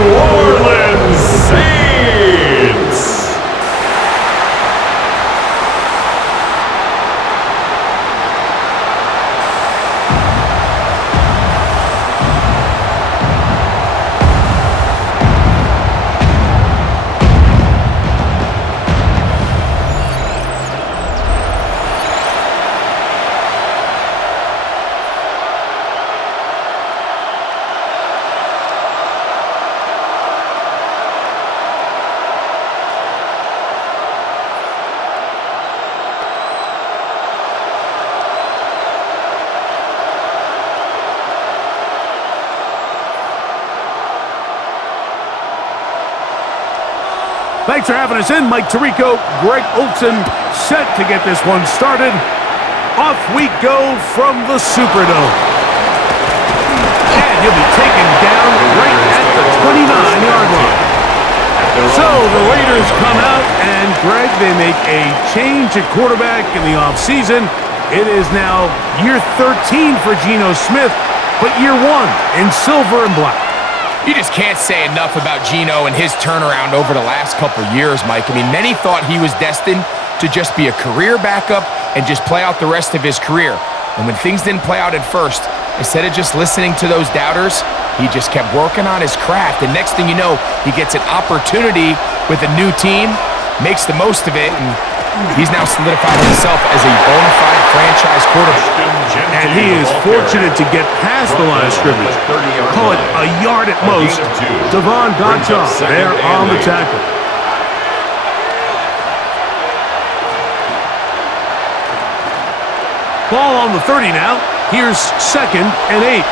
New Orleans Saints. Thanks for having us in, Mike Tirico. Greg Olson set to get this one started. Off we go from the Superdome. And he'll be taken down right at the 29-yard line. So the Raiders come out, and Greg, they make a change at quarterback in the offseason. It is now year 13 for Geno Smith, but year 1 in silver and black. You just can't say enough about Geno and his turnaround over the last couple years, Mike. I mean, many thought he was destined to just be a career backup and just play out the rest of his career. And when things didn't play out at first, instead of just listening to those doubters, he just kept working on his craft. And next thing you know, he gets an opportunity with a new team, makes the most of it, and he's now solidified himself as a bona fide franchise quarterback. And he is fortunate to get past the line of scrimmage. Call it a yard at most. Devon Gottschalk there on the tackle. Ball on the 30 now. Here's 2nd and 8.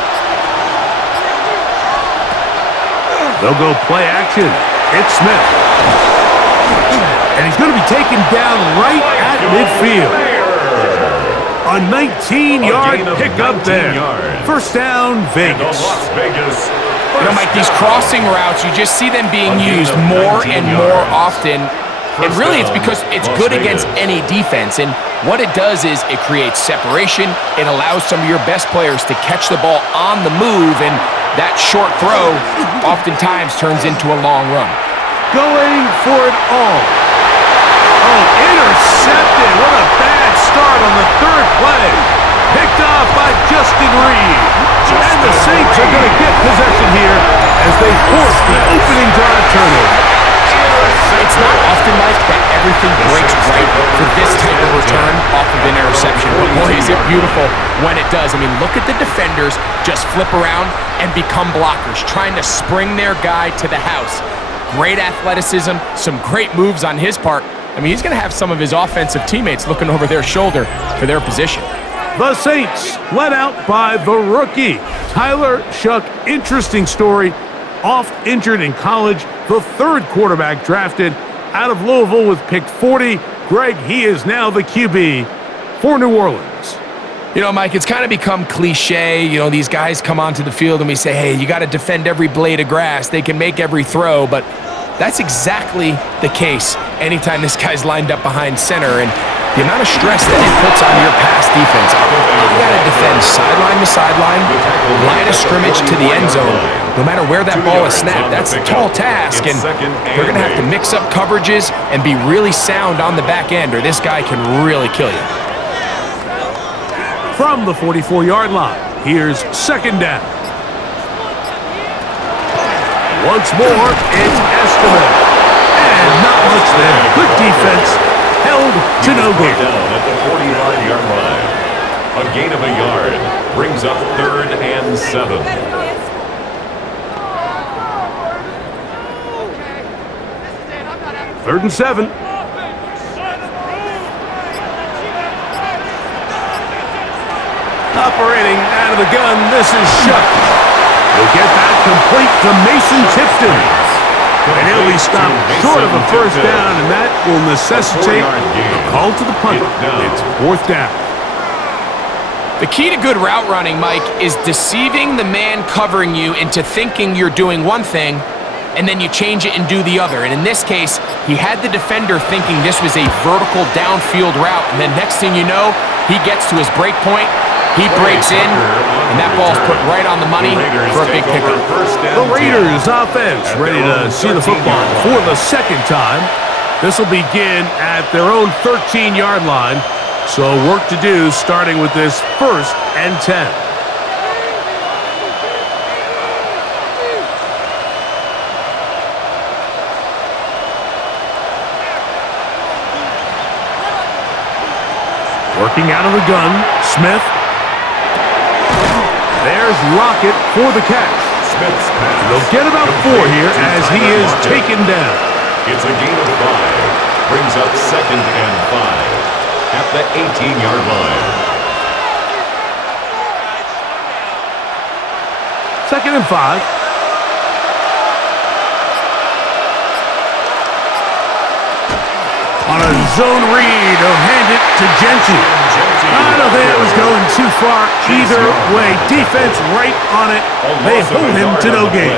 They'll go play action. It's Smith. And he's going to be taken down right at midfield. A 19-yard pickup there. First down, Vegas. You know, Mike, these crossing routes, you just see them being used more and more often. And really, it's because it's good against any defense. And what it does is it creates separation. It allows some of your best players to catch the ball on the move. And that short throw oftentimes turns into a long run. Going for it all. Oh, intercepted. What a bad start on the 3rd play. Picked off by Justin Reed. And the Saints are going to get possession here as they force the opening drive turnover. It's not often, Mike, that everything breaks right for this type of return off of an interception. But boy, is it beautiful when it does. I mean, look at the defenders just flip around and become blockers, trying to spring their guy to the house. Great athleticism, some great moves on his part. I mean, he's going to have some of his offensive teammates looking over their shoulder for their position. The Saints led out by the rookie, Tyler Shuck. Interesting story. Oft injured in college, the 3rd quarterback drafted out of Louisville with pick 40. Greg, he is now the QB for New Orleans. You know, Mike, it's kind of become cliche. You know, these guys come onto the field and we say, hey, you got to defend every blade of grass. They can make every throw, but that's exactly the case anytime this guy's lined up behind center. And the amount of stress that it puts on your pass defense, you got to defend sideline to sideline, line of scrimmage to the end zone, no matter where that ball is snapped. That's a tall task, and they're going to have to mix up coverages and be really sound on the back end, or this guy can really kill you. From the 44-yard line, here's 2nd down. Once more, it's Estimate. And not much there. Good defense. Held to no gain. Down at the 45-yard line. A gain of a yard brings up 3rd and 7. Third and 7. Operating out of the gun, this is Shuck. We'll get that complete to Mason Tipton. And he'll be stopped short of a first down, and that will necessitate a call to the punter. It's 4th down. The key to good route running, Mike, is deceiving the man covering you into thinking you're doing one thing, and then you change it and do the other. And in this case, he had the defender thinking this was a vertical downfield route, and then next thing you know, he gets to his break point, He breaks in, and that ball's put right on the money for a big pickup. The Raiders offense ready to see the football for the second time. This will begin at their own 13-yard line. So work to do starting with this 1st and 10. Working out of the gun, Smith. There's Lockett for the catch. Smith's pass. They'll get about 4 here as he is taken down. It's a gain of 5. Brings up 2nd and 5 at the 18-yard line. 2nd and 5. On a zone read, he'll hand it to Genty. I don't think it was going too far either way. Defense right on it. They hold him to no gain.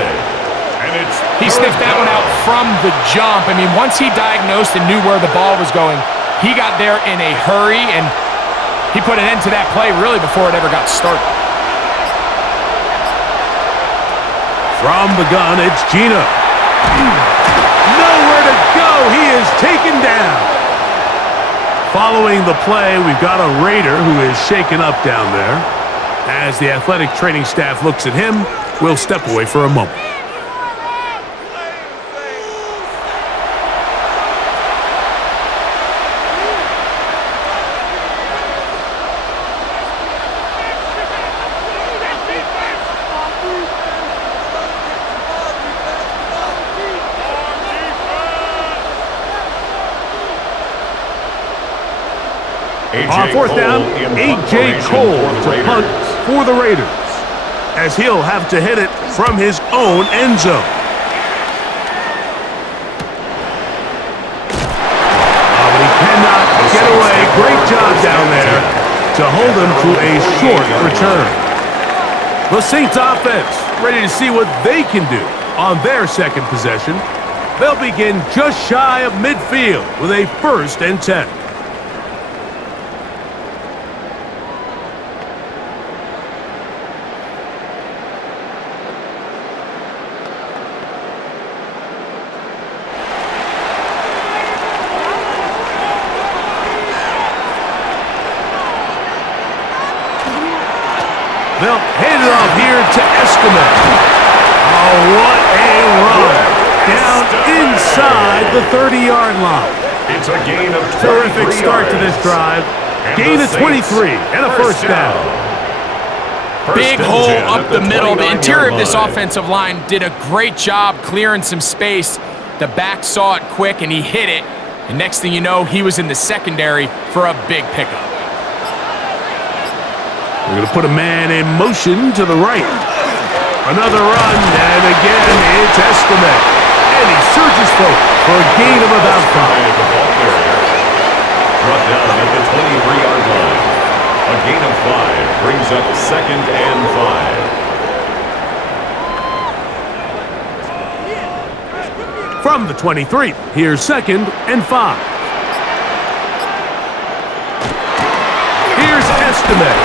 He sniffed that one out from the jump. I mean, once he diagnosed and knew where the ball was going, he got there in a hurry, and he put an end to that play really before it ever got started. From the gun, it's Gino. Nowhere to go. He is taken down. Following the play, we've got a Raider who is shaken up down there. As the athletic training staff looks at him, we'll step away for a moment. On 4th down, A.J. Cole to punt for the Raiders, as he'll have to hit it from his own end zone. Oh, but he cannot get away. Great job down there to hold him to a short return. The Saints offense ready to see what they can do on their second possession. They'll begin just shy of midfield with a 1st and 10. They'll hand it off here to Estimate. Oh, what a run. Down inside the 30-yard line. It's a gain of 23 Terrific start yards. to this drive. Gain of 23 and a first down. Big hole up the middle. The interior of this offensive line did a great job clearing some space. The back saw it quick, and he hit it. And next thing you know, he was in the secondary for a big pickup. We're going to put a man in motion to the right. Another run, and again, it's Estimate. And he surges forward for a gain of about 5. Brought down at the 23-yard line. A gain of 5 brings up 2nd and 5. From the 23, here's 2nd and 5. Here's Estimate.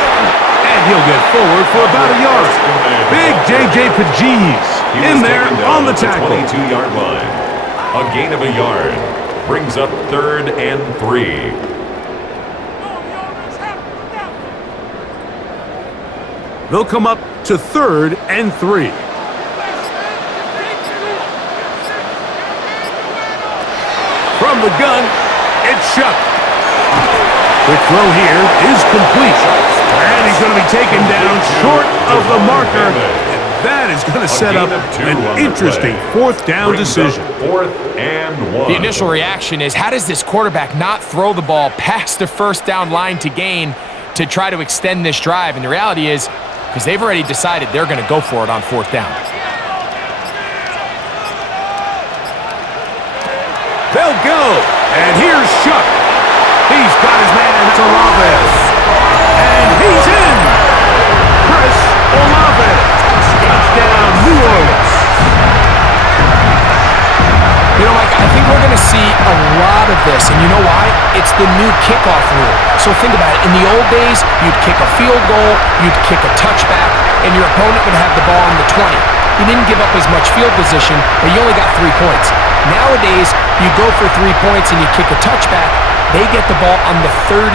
And he'll get forward for about a yard. Big J.J. Pagees in there on the tackle. 22-yard line. A gain of a yard brings up 3rd and 3. They'll come up to 3rd and 3. From the gun, it's Shuck. Quick throw here is complete. And he's going to be taken down short of the marker. And that is going to set up an interesting 4th down decision. 4th and 1. The initial reaction is, how does this quarterback not throw the ball past the 1st down line to gain to try to extend this drive? And the reality is, because they've already decided they're going to go for it on 4th down. They'll go. And here's Shuck. He's got his man to Olave. And he's in. Chris Olave. Touchdown, New Orleans. You know, Mike, I think we're going to see a lot of this this, and you know why? It's the new kickoff rule. So think about it. In the old days, you'd kick a field goal, you'd kick a touchback, and your opponent would have the ball on the 20. You didn't give up as much field position, but you only got 3 points. Nowadays, you go for 3 points and you kick a touchback, they get the ball on the 35.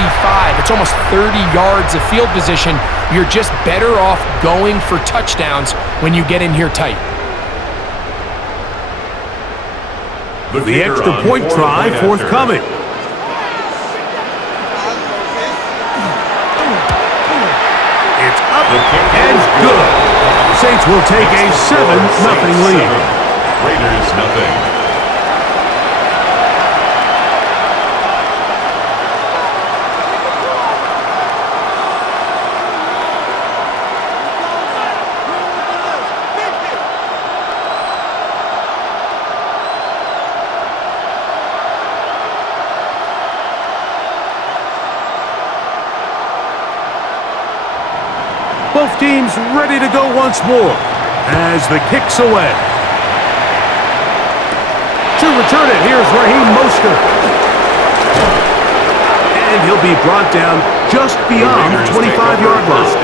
It's almost 30 yards of field position. You're just better off going for touchdowns when you get in here tight. The extra point try forthcoming. It's up and good. Saints will take a 7-0 lead. Raiders nothing. Both teams ready to go once more as the kick's away. To return it, here's Raheem Mostert. And he'll be brought down just beyond the 25-yard line.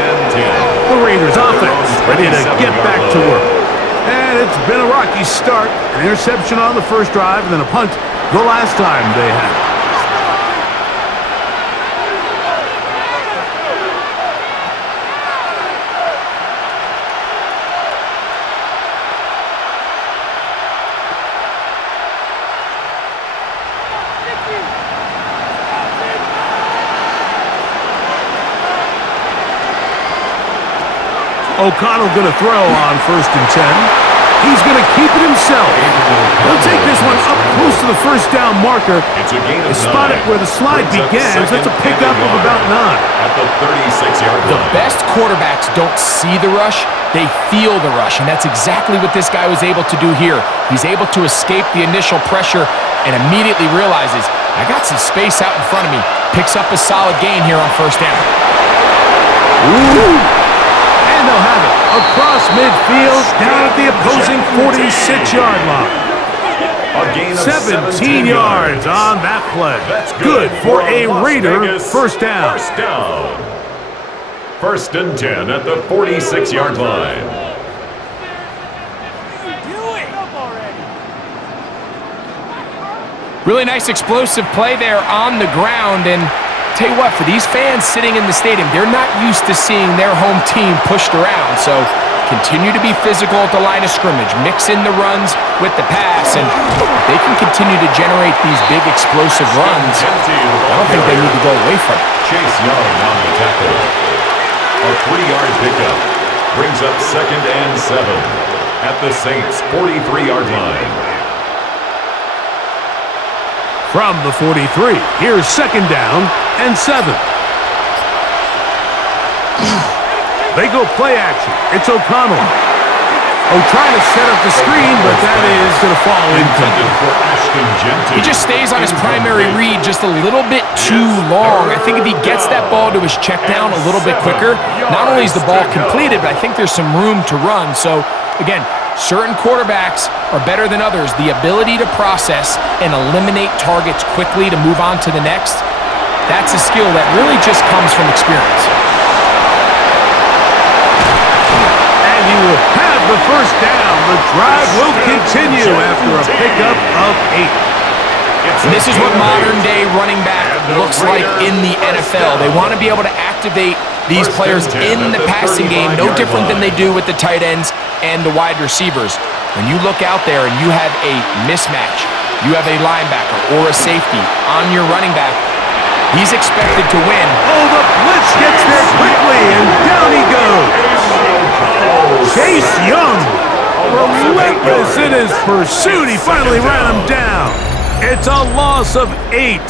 The Raiders offense ready to get back to work. And it's been a rocky start. An interception on the first drive and then a punt the last time they had it. O'Connell going to throw on 1st and 10. He's going to keep it himself. He'll take this one up close to the first down marker. It's a gain of 9. Spot it where the slide begins. That's a pickup of about 9. At the 36-yard line. The best quarterbacks don't see the rush, they feel the rush, and that's exactly what this guy was able to do here. He's able to escape the initial pressure and immediately realizes, I got some space out in front of me. Picks up a solid gain here on 1st down. Ooh. And they'll have it across midfield, down at the opposing 46-yard line. 17 yards on that play. That's good for a Las Raider Vegas first down. 1st and 10 at the 46-yard line. Really nice explosive play there on the ground, and tell you what, for these fans sitting in the stadium, they're not used to seeing their home team pushed around, so continue to be physical at the line of scrimmage, mix in the runs with the pass, and if they can continue to generate these big explosive runs, I don't think they need to go away from it. Chase Young on the tackle. A 3-yard pickup brings up 2nd and 7 at the Saints' 43-yard line. From the 43, here's 2nd down and 7. They go play action. It's O'Connell. Trying to set up the screen, but that is going to fall incomplete. He just stays on his primary read just a little bit too long. I think if he gets that ball to his check down a little bit quicker, not only is the ball completed, but I think there's some room to run. So, again, certain quarterbacks are better than others. The ability to process and eliminate targets quickly to move on to the next, that's a skill that really just comes from experience. And he will have the first down. The drive will continue after a pickup of 8. And this is what modern-day running back looks like in the NFL. They want to be able to activate these players in the passing game, no different than they do with the tight ends and the wide receivers. When you look out there and you have a mismatch, you have a linebacker or a safety on your running back, he's expected to win. Oh, the blitz gets there quickly, and down he goes. Chase Young, relentless in his pursuit. He finally ran him down. It's a loss of 8.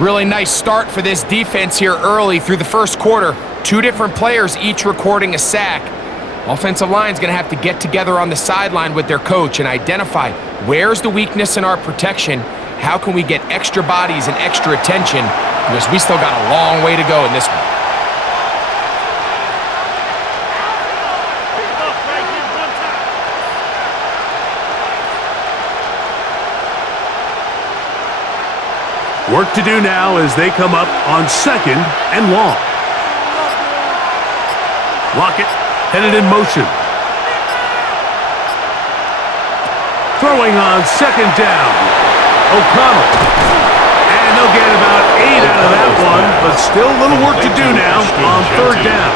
Really nice start for this defense here early through the first quarter. 2 different players each recording a sack. Offensive line's going to have to get together on the sideline with their coach and identify where's the weakness in our protection, how can we get extra bodies and extra attention, because we still got a long way to go in this one. Work to do now as they come up on 2nd and long. Lockett headed in motion. Throwing on 2nd down. O'Connell. And they'll get about 8 out of that one, but still a little work to do now on 3rd down.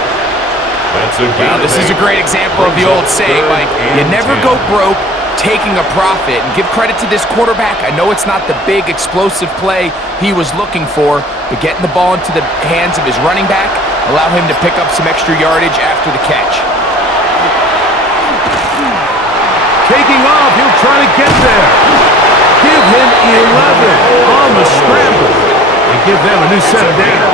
Wow, this is a great example of the old saying, Mike, you never go broke taking a profit. And give credit to this quarterback. I know it's not the big explosive play he was looking for, but getting the ball into the hands of his running back allow him to pick up some extra yardage after the catch. Taking off, he'll try to get there. Give him 11 on the scramble and give them a new set of down.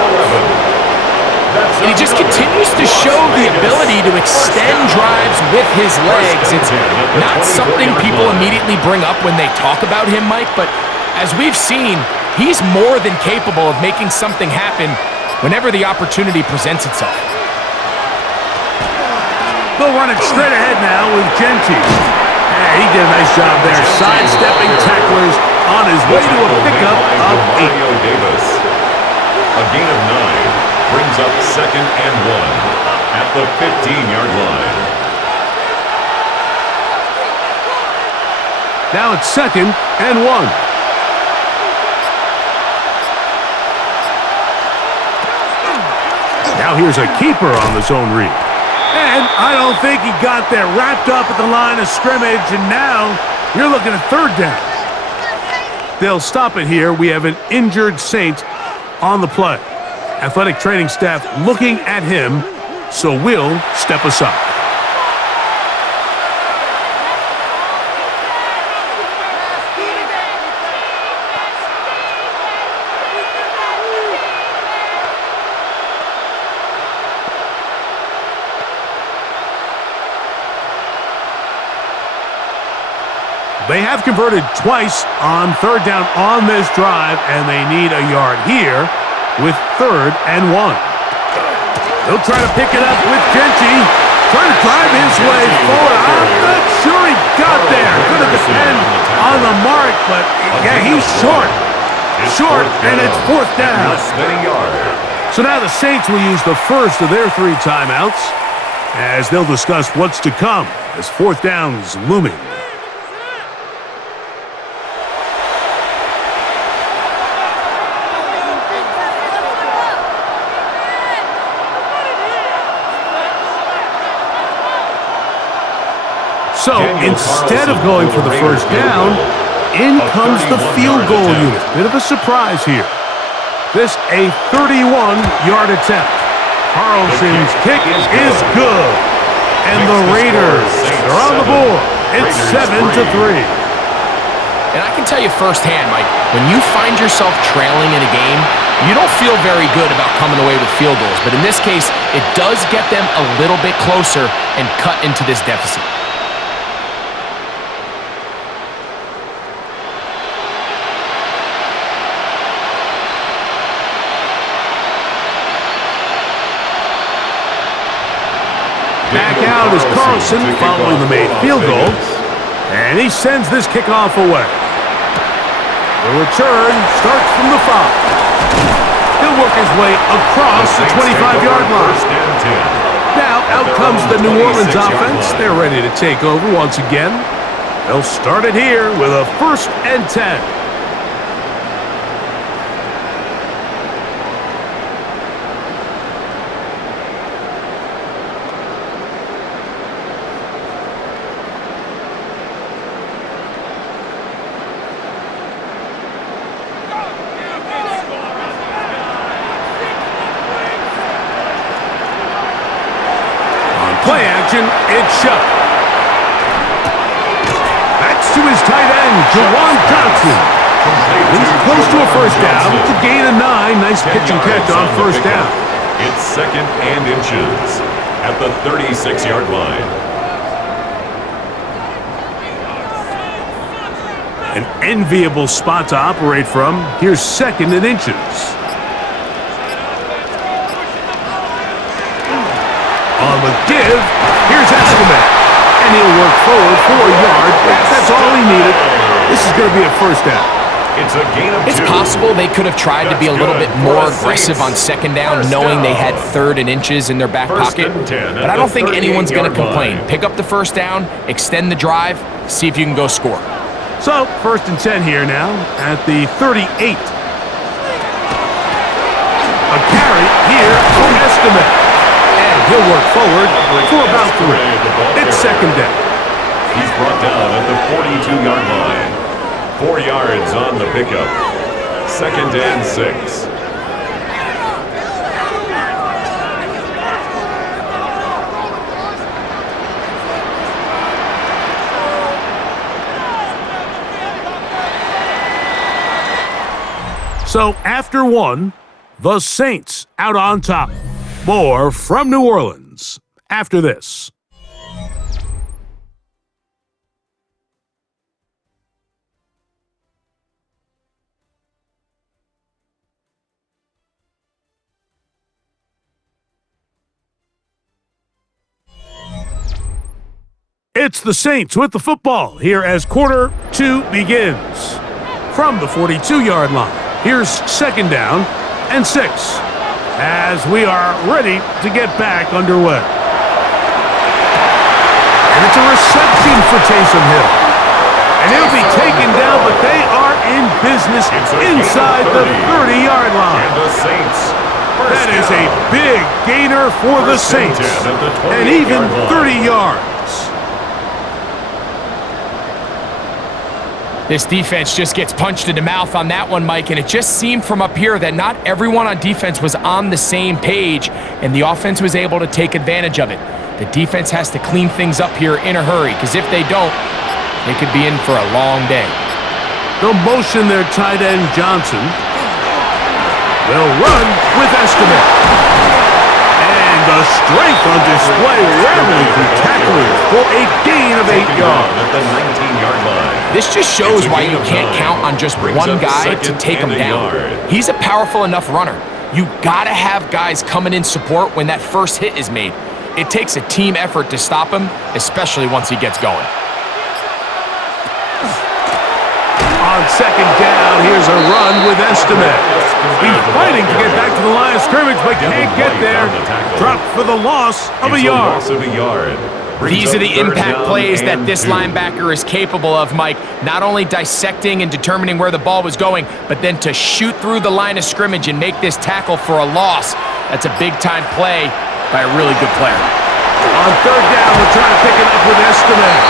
And he just continues to show the ability to extend drives with his legs. It's not something people immediately bring up when they talk about him, Mike, but as we've seen, he's more than capable of making something happen whenever the opportunity presents itself. They'll run it straight ahead now with Genty. Yeah, he did a nice job there, sidestepping tacklers on his way to a pickup of 8. A gain of 9 brings up 2nd and 1 at the 15-yard line. Now it's 2nd and 1. Now here's a keeper on the zone read. And I don't think he got there. Wrapped up at the line of scrimmage, and now you're looking at 3rd down. They'll stop it here. We have an injured Saint on the play. Athletic training staff looking at him, so we'll step aside. They have converted twice on 3rd down on this drive, and they need a yard here with 3rd and 1. He'll try to pick it up with Genty. Trying to drive his way forward. I'm not sure he got there. Going to depend on the mark, but yeah, he's short. Short, and it's 4th down. So now the Saints will use the first of their 3 timeouts as they'll discuss what's to come as 4th down is looming. So instead of going for the first down, in comes the field goal unit. Bit of a surprise here. This a 31-yard attempt. Carlson's kick is good. And the Raiders are on the board. It's 7-3. And I can tell you firsthand, Mike, when you find yourself trailing in a game, you don't feel very good about coming away with field goals. But in this case, it does get them a little bit closer and cut into this deficit. Back out is Carlson following the made field goal. And he sends this kickoff away. The return starts from the 5. He'll work his way across the 25-yard line. Now out comes the New Orleans offense. They're ready to take over once again. They'll start it here with a 1st and 10. Play action, it's shut. That's to his tight end, Jawan Johnson. He's close to a first down. It's a gain of 9. Nice pitch and catch on first down. It's 2nd and inches at the 36-yard line. An enviable spot to operate from. Here's 2nd and inches. On the give, here's Escobar. And he'll work forward for a yard. That's all he needed. This is going to be a first down. It's a gain of 2. It's possible they could have tried to be a little bit more aggressive on second down, knowing they had 3rd and inches in their back pocket. But I don't think anyone's going to complain. Pick up the first down, extend the drive, see if you can go score. So, 1st and 10 here now at the 38. A carry here for Estimate. And he'll work forward for about 3. It's 2nd down. He's brought down at the 42-yard line. 4 yards on the pickup. 2nd and 6. So after 1, the Saints out on top. More from New Orleans after this. It's the Saints with the football here as quarter 2 begins. From the 42-yard line, here's 2nd down and 6 as we are ready to get back underway. And it's a reception for Taysom Hill. And he'll be taken down, but they are in business inside the 30-yard line. And the Saints. That is a big gainer for the Saints. And even 30 yards. This defense just gets punched in the mouth on that one, Mike, and it just seemed from up here that not everyone on defense was on the same page, and the offense was able to take advantage of it. The defense has to clean things up here in a hurry, because if they don't, they could be in for a long day. They'll motion their tight end, Johnson. They'll run with Estimate. And the strength on display, rattling through tacklers for a gain of 8 yards. At the 19-yard line. This just shows why you can't count on just one guy to take him down. He's a powerful enough runner. You gotta have guys coming in support when that first hit is made. It takes a team effort to stop him, especially once he gets going. On 2nd down, here's a run with Estimate. He's fighting to get back to the line of scrimmage, but can't get there. Dropped for the loss of a yard. These are the impact plays that this linebacker is capable of, Mike. Not only dissecting and determining where the ball was going, but then to shoot through the line of scrimmage and make this tackle for a loss. That's a big-time play by a really good player. On 3rd down, we're trying to pick it up with Estimate.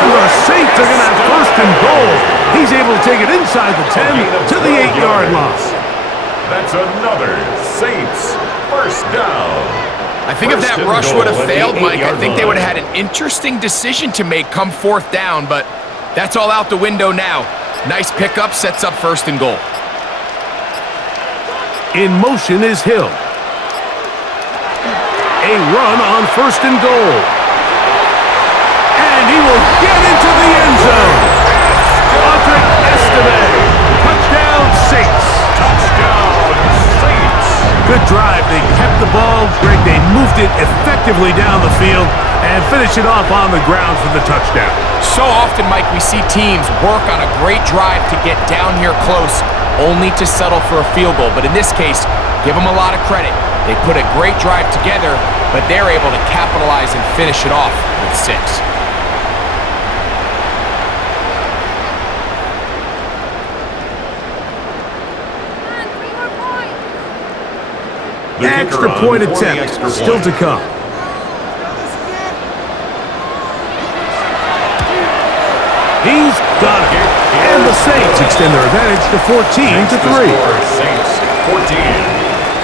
And the Saints are going to have 1st and goal. He's able to take it inside the 10 to the 8-yard line. That's another Saints 1st down. I think if that rush would have failed, Mike, I think they would have had an interesting decision to make come 4th down, but that's all out the window now. Nice pickup, sets up 1st and goal. In motion is Hill. A run on 1st and goal. And he will get into the end zone. Estimate. Touchdown, Saints. Touchdown, Saints. Good drive. They kept the ball. Greg, they moved it effectively down the field and finish it off on the ground for the touchdown. So often, Mike, we see teams work on a great drive to get down here close, only to settle for a field goal. But in this case, give them a lot of credit. They put a great drive together, but they're able to capitalize and finish it off with 6. Extra point attempt still to come. He's got it. And the Saints extend their advantage to 14-3. Saints 14,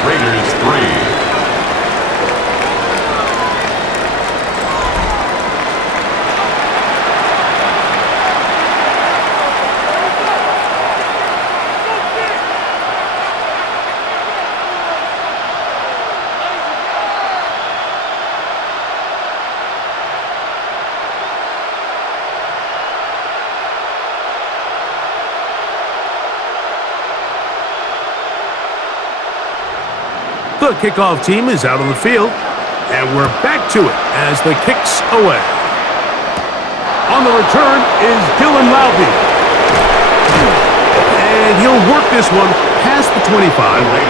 Raiders 3. The kickoff team is out on the field, and we're back to it as the kick's away. On the return is Dylan Laube. And he'll work this one past the 25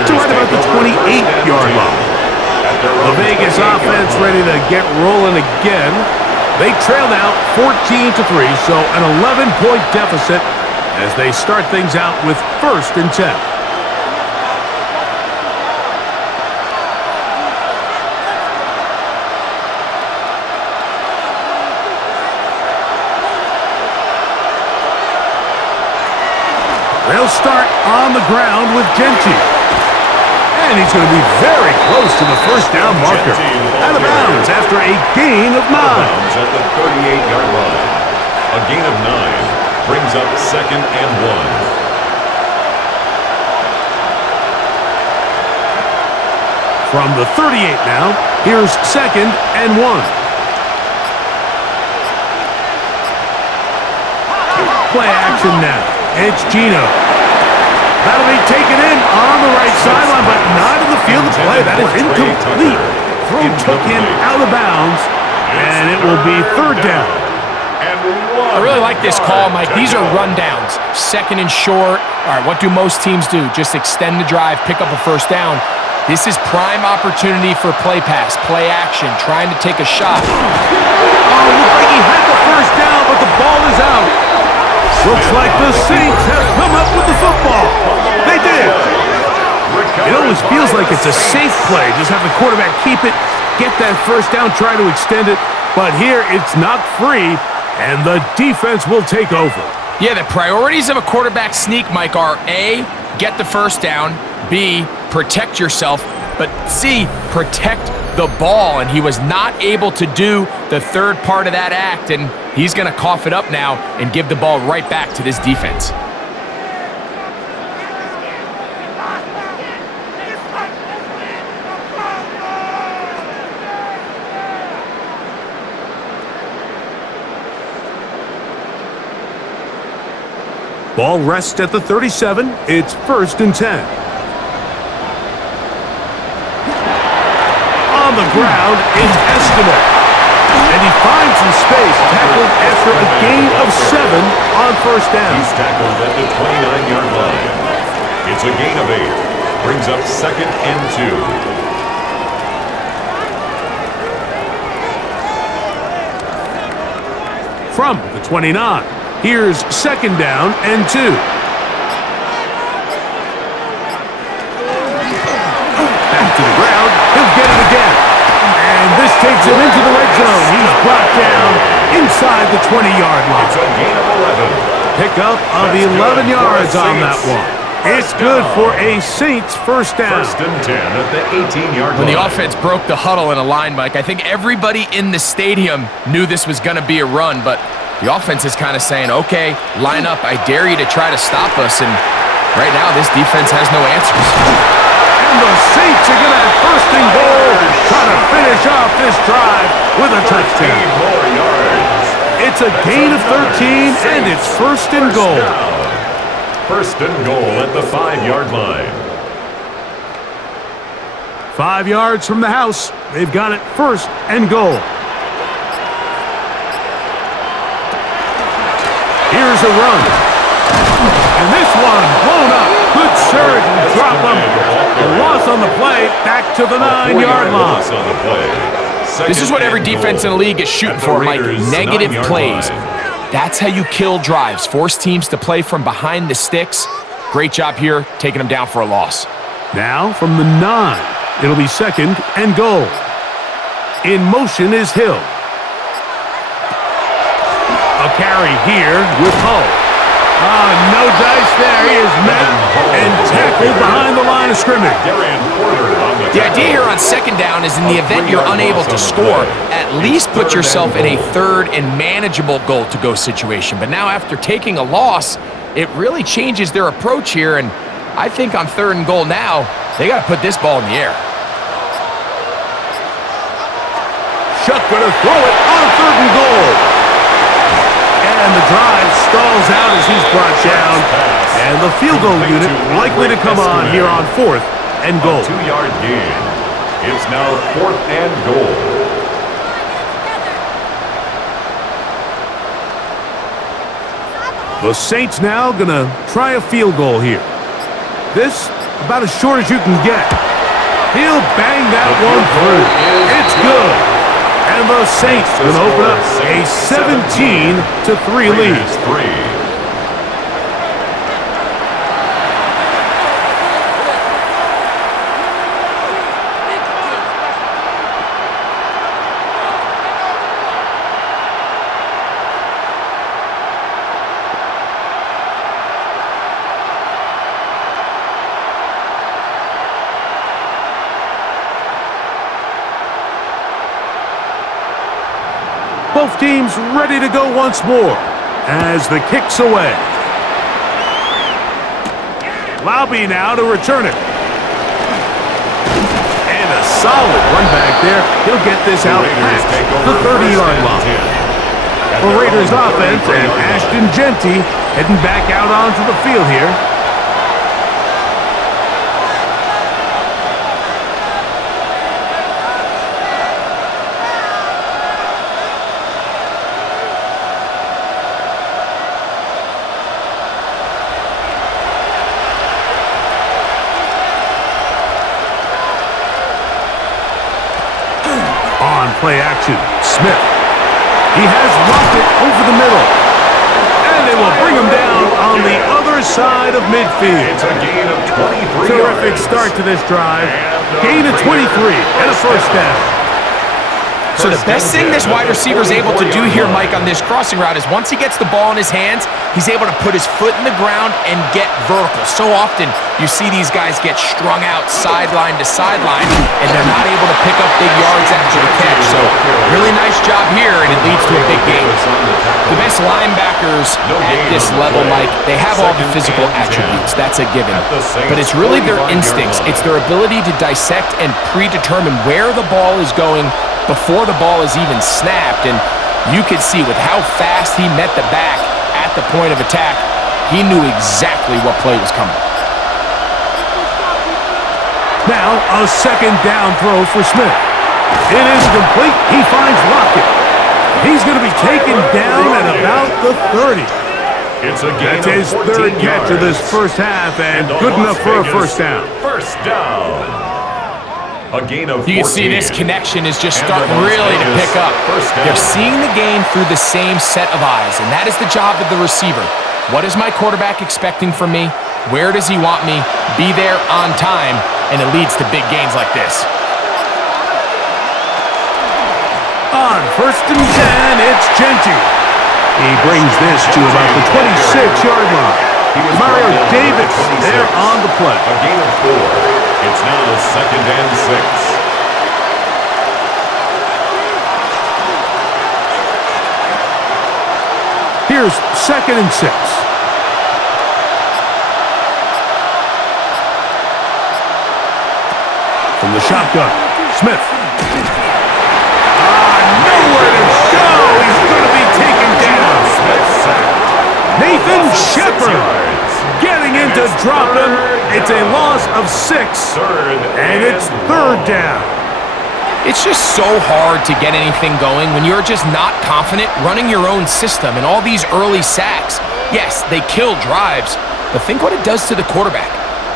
to right about the 28-yard line. The Vegas offense ready to get rolling again. They trail now 14-3, so an 11-point deficit as they start things out with 1st and 10. They'll start on the ground with Genty. And he's going to be very close to the first down marker. Out of bounds after a gain of 9. At the 38-yard line. A gain of 9 brings up 2nd and 1. From the 38 now, here's 2nd and 1. Play action now. It's Gino. That'll be taken in on the right sideline, but not in the field of play. That is incomplete. Throw took him out of bounds, and it will be 3rd down. I really like this call, Mike. These are rundowns. 2nd and short. All right, what do most teams do? Just extend the drive, pick up a 1st down. This is prime opportunity for play pass, play action, trying to take a shot. Oh, looked like he had the 1st down, but the ball is out. Looks like the Saints have come up with the football. They did. It always feels like it's a safe play. Just have the quarterback keep it, get that 1st down, try to extend it. But here it's not free, and the defense will take over. Yeah, the priorities of a quarterback sneak, Mike, are A, get the 1st down, B, protect yourself, but C, protect the ball, and he was not able to do the 3rd part of that act, and he's going to cough it up now and give the ball right back to this defense. Ball rests at the 37. It's 1st and 10. On the ground is Estimate. And he finds some space, tackled after a gain of 7 on 1st down. He's tackled at the 29-yard line. It's a gain of 8. Brings up 2nd and 2. From the 29, here's 2nd down and 2. Back to the ground. He'll get it again. And this takes him into the red zone. He's brought down inside the 20-yard line. It's a gain of 11. Pickup of 11 yards on that one. It's good for a Saints 1st down. 1st and 10 at the 18-yard line. When the offense broke the huddle in a line, Mike, I think everybody in the stadium knew this was going to be a run, but the offense is kind of saying, okay, line up. I dare you to try to stop us, and right now this defense has no answers. And the Saints are going to have 1st and goal, trying to finish off this drive with a touchdown. 8 more yards. It's a gain of 13, and it's 1st and goal. 1st and goal at the 5-yard line. 5 yards from the house. They've got it 1st and goal. Here's a run. And this one blown up. Good surge and drop him. A loss on the play, back to the 9-yard line. This is what every defense in the league is shooting for, Mike. Negative plays. That's how you kill drives. Force teams to play from behind the sticks. Great job here, taking them down for a loss. Now from the 9, it'll be 2nd and goal. In motion is Hill. A carry here with Hull. No dice there. He is met and tackled behind the line of scrimmage. The idea here on 2nd down is in the event you're unable to score, at least put yourself in a 3rd and manageable goal-to-go situation. But now after taking a loss, it really changes their approach here, and I think on 3rd and goal now, they got to put this ball in the air. Shuck going to throw it on 3rd and goal. And the drive stalls out as he's brought down. And the field goal unit likely to come on here on 4th and goal. 2-yard gain. It's now 4th and goal. The Saints now going to try a field goal here. This about as short as you can get. He'll bang that one through. It's good. And the Saints going to open up a 17-3 lead. Both teams ready to go once more as the kick's away. Laube now to return it. And a solid run back there. He'll get this out past the 30-yard line. The Raiders offense and Ashton Genty heading back out onto the field here. Play action. Smith. He has locked it over the middle. And they will bring him down on the other side of midfield. It's a gain of 23 Terrific yards. Start to this drive. Gain of 23 and a first down. So the best thing this wide receiver is able to do here, Mike, on this crossing route is once he gets the ball in his hands, he's able to put his foot in the ground and get vertical. So often you see these guys get strung out sideline to sideline, and they're not able to pick up big yards after the catch. So really nice job here, and it leads to a big gain. The best linebackers at this level, Mike, they have all the physical attributes. That's a given. But it's really their instincts. It's their ability to dissect and predetermine where the ball is going before the ball is even snapped. And you could see with how fast he met the back at the point of attack, he knew exactly what play was coming. Now a second down throw for Smith. It is complete. He finds Lockett. He's going to be taken down at about the 30. It's a gain That's his of 14 third catch of this yards. first half, and the good enough Las for a Vegas first down. First down. A gain of 14. You can see this connection is just And starting the Las really to Vegas pick up. first down. They're seeing the game through the same set of eyes, and that is the job of the receiver. What is my quarterback expecting from me? Where does he want me? Be there on time, and it leads to big gains like this. On first and 10, it's Genty. He brings this to about the 26-yard line. Mario Davis there on the play. A gain of 4. It's now second and 6. Here's second and 6. From the shotgun, Smith. Nowhere to go. He's going to be taken down. Smith sacked. Nathan Shepard getting in to drop him. It's a loss of 6, and it's third down. It's just so hard to get anything going when you're just not confident running your own system, and all these early sacks. Yes, they kill drives, but think what it does to the quarterback.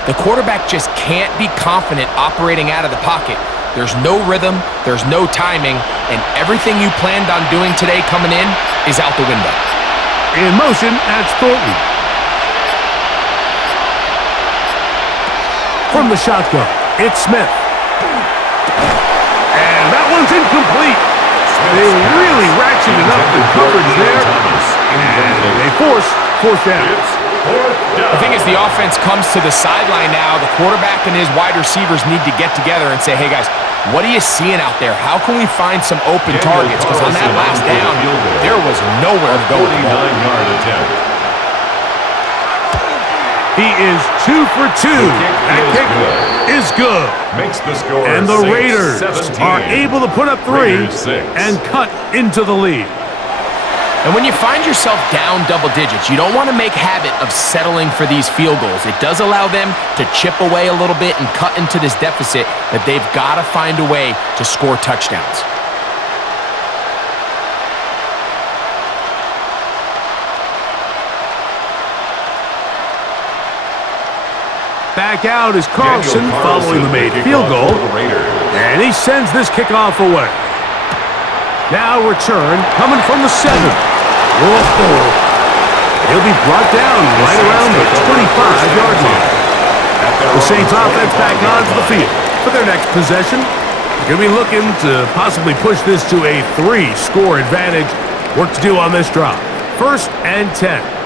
The quarterback just can't be confident operating out of the pocket. There's no rhythm, there's no timing, and everything you planned on doing today coming in is out the window. In motion, that's Thornton. From the shotgun, it's Smith. And that one's incomplete. They really ratcheted up the coverage there. And they force fourth down. The thing is, the offense comes to the sideline now. The quarterback and his wide receivers need to get together and say, hey, guys, what are you seeing out there? How can we find some open targets? Because on that last down, there was nowhere to go with the ball. 49-yard attempt. He is 2 for 2. That kick is good. Makes the score And the Saints Raiders 17. are able to put up 3 Raiders 6. and cut into the lead. And when you find yourself down double digits, you don't want to make habit of settling for these field goals. It does allow them to chip away a little bit and cut into this deficit, but they've got to find a way to score touchdowns. Back out is Carlson following the made field goal. And he sends this kickoff away. Now return coming from the 7. Whoa. He'll be brought down right around the 25-yard line. The Saints offense back onto the field for their next possession. They're going to be looking to possibly push this to a 3-score advantage. Work to do on this drive. 1st and 10.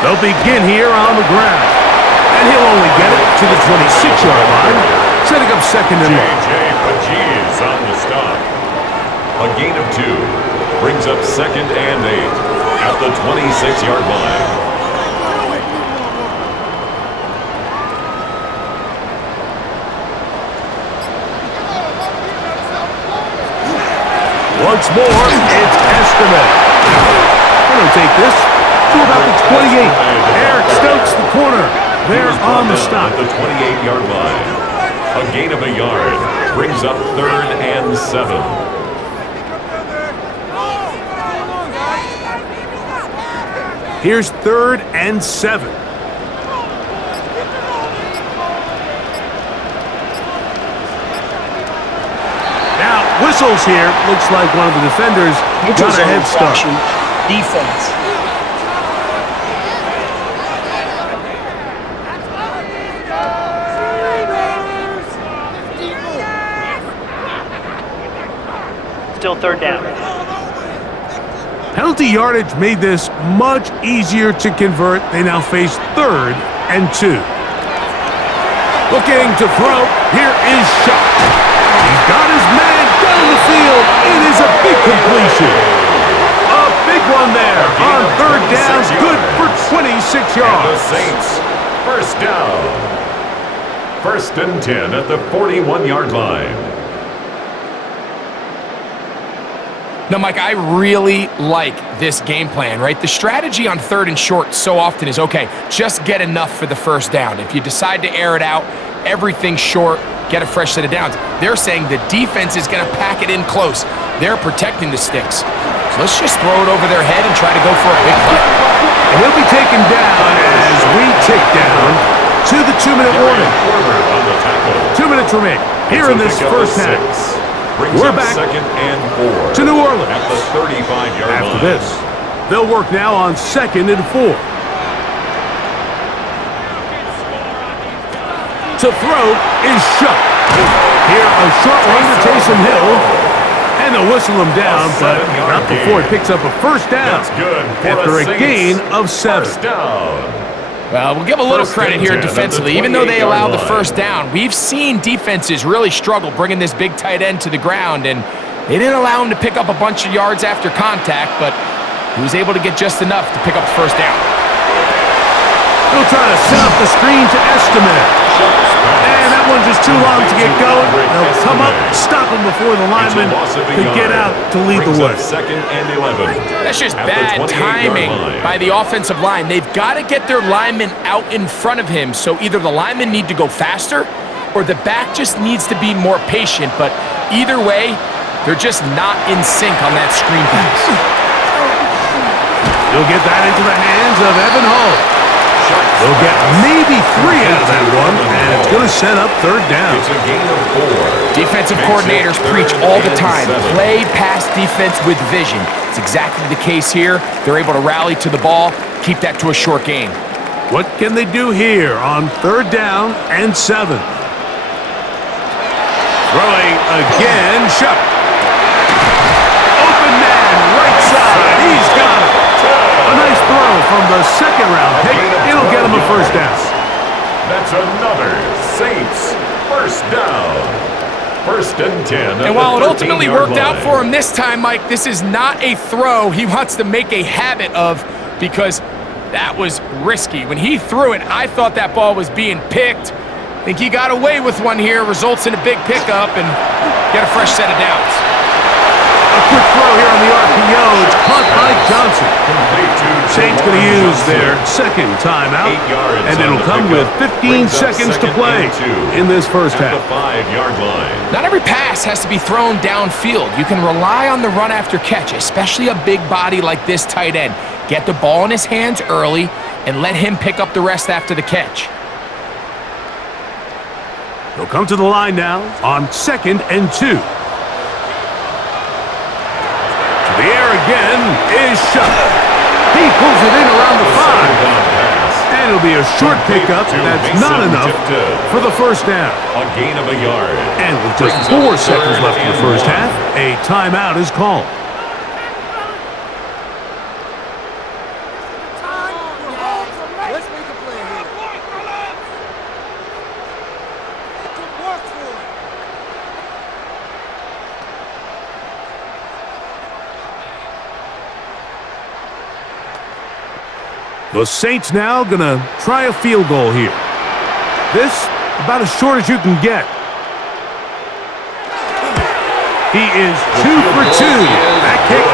They'll begin here on the ground. And he'll only get it to the 26-yard line, setting up 2nd and long. J.J. is on the stop. A gain of 2 brings up 2nd and 8 at the 26-yard line. Once more, it's Estimate. Going to take this to about the 28. Eric Stokes, the corner. They're on the stop. At the 28-yard line. A gain of a yard brings up 3rd and 7. Here's 3rd and 7. Now, whistles here. Looks like one of the defenders got a head start. Defense. Still 3rd down. Penalty yardage made this much easier to convert. They now face 3rd and 2. Looking to throw. Here is Shuck. He's got his man down the field. It is a big completion. A big one there on 3rd down. Good for 26 yards. And the Saints, 1st down. 1st and 10 at the 41-yard line. Now, Mike, I really like this game plan, right? The strategy on 3rd and short so often is, okay, just get enough for the 1st down. If you decide to air it out, everything short, get a fresh set of downs. They're saying the defense is going to pack it in close. They're protecting the sticks. So let's just throw it over their head and try to go for a big play. And he'll be taken down as we tick down to the 2-minute warning. 2 minutes remain here in this 1st half. We're back 2nd and 4 to New Orleans at the 35-yard line. After this, they'll work now on 2nd and 4. To throw is Shuck. Here, a short run to Taysom Hill. And they'll whistle him down, but not before he picks up a 1st down. That's good after a gain of 7. 1st down. Well, we'll give a little credit here defensively. Even though they allowed the 1st down, we've seen defenses really struggle bringing this big tight end to the ground, and they didn't allow him to pick up a bunch of yards after contact, but he was able to get just enough to pick up the 1st down. He'll try to set up the screen to Estimate. And that one just too long to get going. They'll come up, stop him before the lineman could get out to lead the way. 2nd and 11. That's just bad timing by the offensive line. They've got to get their lineman out in front of him, so either the linemen need to go faster or the back just needs to be more patient, but either way, they're just not in sync on that screen pass. You'll get that into the hands of Evan Hall. They'll get maybe 3 out of that one, and it's going to set up 3rd down. It's a gain of 4. Defensive coordinators preach all the time, play pass defense with vision. It's exactly the case here. They're able to rally to the ball, keep that to a short gain. What can they do here on 3rd down and 7? Throwing again, Shuck. Open man, right side, he's got it. A nice throw from the 2nd-round pick. It'll get him a 1st down. That's another Saints 1st down. 1st and 10. And while it ultimately worked out for him this time, Mike, this is not a throw he wants to make a habit of because that was risky. When he threw it, I thought that ball was being picked. I think he got away with one here, results in a big pickup and get a fresh set of downs. A quick throw here on the RPO. It's caught by Johnson. Complete to Saints going to use their second timeout, 8 yards and it'll on the come with pickup. 15 Brings up seconds to second play and 2 in this first at half. the 5-yard line. Not every pass has to be thrown downfield. You can rely on the run after catch, especially a big body like this tight end. Get the ball in his hands early and let him pick up the rest after the catch. They'll come to the line now on 2nd and 2. To the air again is Shuck. He pulls it in around the 5. And it'll be a short pickup. That's not enough for the first down. A gain of a yard. And with just 4 seconds left in the first half, a timeout is called. The Saints now going to try a field goal here. This about as short as you can get. He is 2 for 2. That kick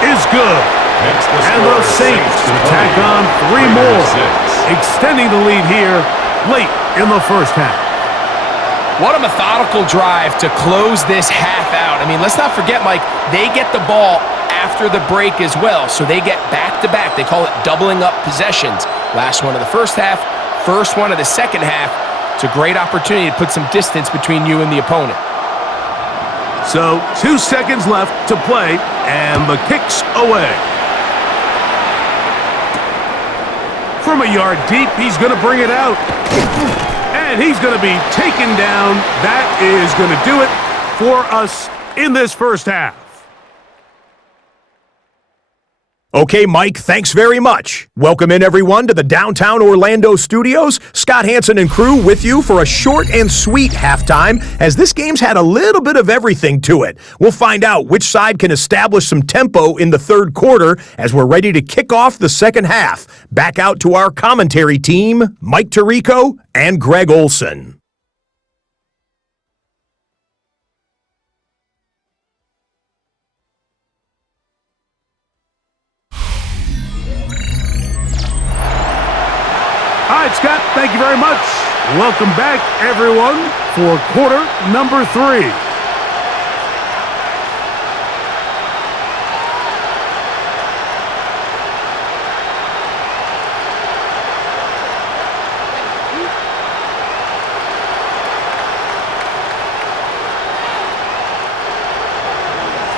is good. And the Saints tack on 3 more, extending the lead here late in the first half. What a methodical drive to close this half out. I mean, let's not forget, Mike, they get the ball after the break as well, so they get back-to-back. They call it doubling up possessions. Last one of the first half, first one of the second half. It's a great opportunity to put some distance between you and the opponent. So 2 seconds left to play, and the kick's away. From a yard deep, he's going to bring it out. And he's going to be taken down. That is going to do it for us in this first half. Okay, Mike, thanks very much. Welcome in, everyone, to the downtown Orlando studios. Scott Hansen and crew with you for a short and sweet halftime, as this game's had a little bit of everything to it. We'll find out which side can establish some tempo in the third quarter as we're ready to kick off the second half. Back out to our commentary team, Mike Tirico and Greg Olson. All right, Scott, thank you very much. Welcome back, everyone, for quarter number 3.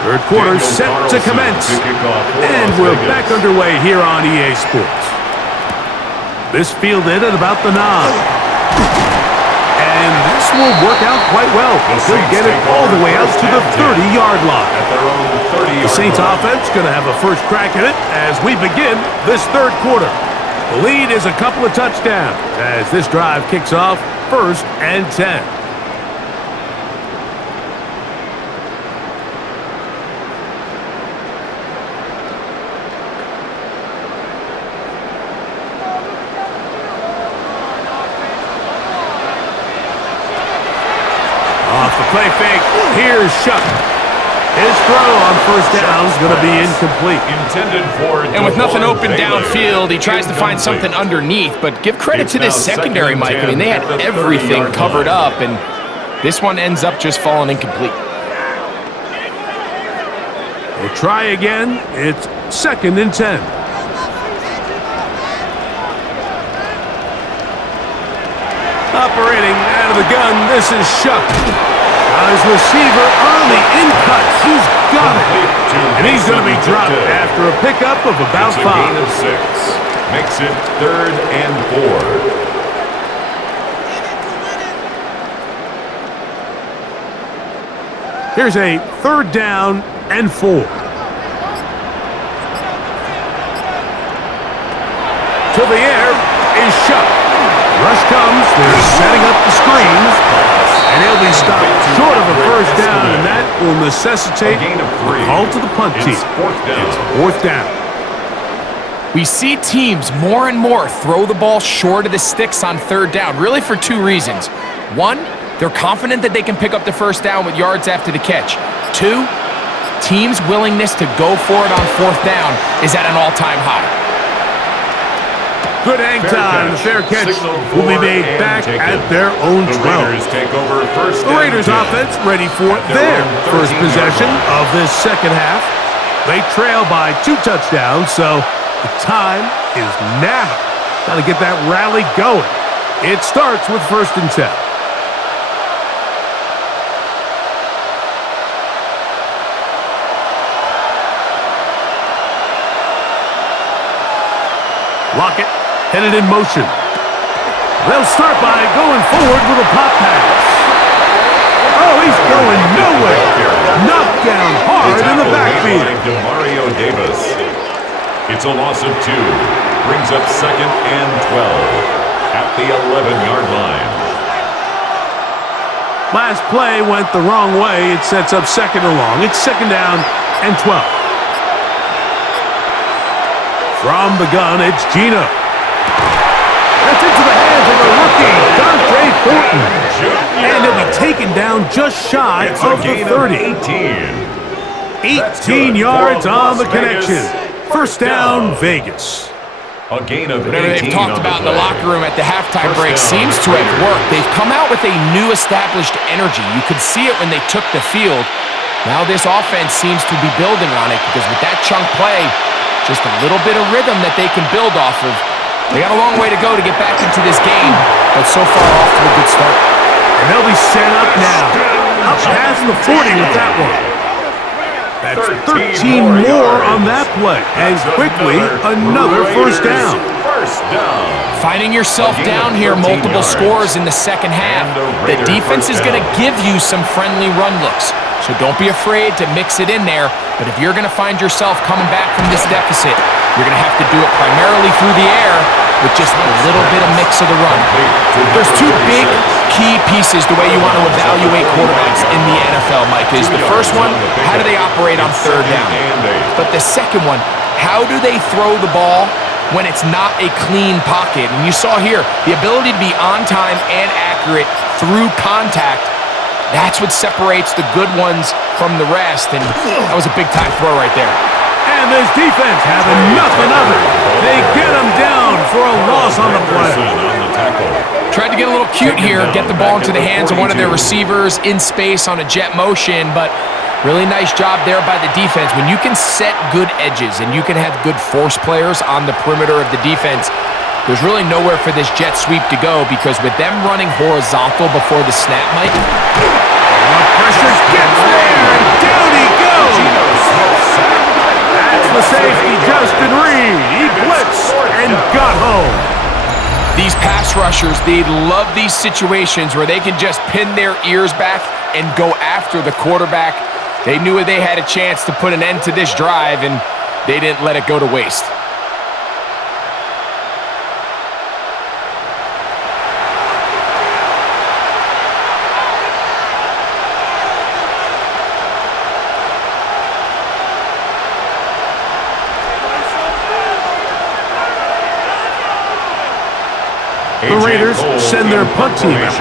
Third quarter set to commence, and we're back underway here on EA Sports. This fielded at about the 9. And this will work out quite well. They'll get it all the way out to the 30-yard line. The Saints offense going to have a first crack at it as we begin this third quarter. The lead is a couple of touchdowns as this drive kicks off 1st and 10. Off the play fake, here's Shuck. His throw on first down is going to be incomplete. And with nothing open downfield, he tries to find something underneath, but give credit to this secondary, Mike. I mean, they had everything covered up, and this one ends up just falling incomplete. We'll try again. It's 2nd and 10. Operating out of the gun, this is Shuck. Got his receiver on the in-cut. He's got it. And he's going to be dropped after a pickup of about 5. Gain of 6. Makes it 3rd and 4. Here's a 3rd down and 4. To the air is Shuck. Rush comes. They're setting up the screens. And he'll be stopped short of a first down, and that will necessitate a call to the punt team. It's 4th down. We see teams more and more throw the ball short of the sticks on 3rd down, really for 2 reasons. 1, they're confident that they can pick up the first down with yards after the catch. 2, team's willingness to go for it on fourth down is at an all-time high. Good hang time. The fair catch will be made back at their own 12. The Raiders offense ready for their first possession of this second half. They trail by 2 touchdowns, so the time is now. Got to get that rally going. It starts with 1st and 10. Lockett headed in motion. They'll start by going forward with a pop pass. Oh, he's going nowhere. Knocked down hard in the backfield. Mario Davis. It's a loss of 2. Brings up 2nd and 12 at the 11-yard line. Last play went the wrong way. It sets up 2nd and long. It's 2nd down and 12. From the gun, it's Gino. That's into the hands of the rookie, Dante Thornton. And he'll be taken down just shy of the 30. 18 yards on the connection. First down, Vegas. A gain of 18. Whatever they've talked about in the locker room at the halftime break seems to have worked. They've come out with a new established energy. You could see it when they took the field. Now this offense seems to be building on it because with that chunk play, just a little bit of rhythm that they can build off of. They got a long way to go to get back into this game, but so far off to a good start. And they'll be set up now. Up past the 40 with that one. That's 13 more on that play. And quickly, another first down. Finding yourself down here, multiple scores in the second half. The defense is going to give you some friendly run looks. So don't be afraid to mix it in there. But if you're going to find yourself coming back from this deficit, you're going to have to do it primarily through the air with just a little bit of mix of the run. There's 2 big key pieces the way you want to evaluate quarterbacks in the NFL, Mike, is the first one, how do they operate on 3rd down? But the second one, how do they throw the ball when it's not a clean pocket? And you saw here, the ability to be on time and accurate through contact. That's what separates the good ones from the rest, and that was a big-time throw right there. And this defense having nothing of it. They get him down for a loss on the play. Tried to get a little cute here, get the ball into the hands of one of their receivers in space on a jet motion, but really nice job there by the defense. When you can set good edges and you can have good force players on the perimeter of the defense, there's really nowhere for this jet sweep to go because with them running horizontal before the snap, Mike, the pressure gets there, and down he goes. That's the safety, Justin Reed. He blitzed and got home. These pass rushers, they love these situations where they can just pin their ears back and go after the quarterback. They knew they had a chance to put an end to this drive, and they didn't let it go to waste. The Raiders send their punt team out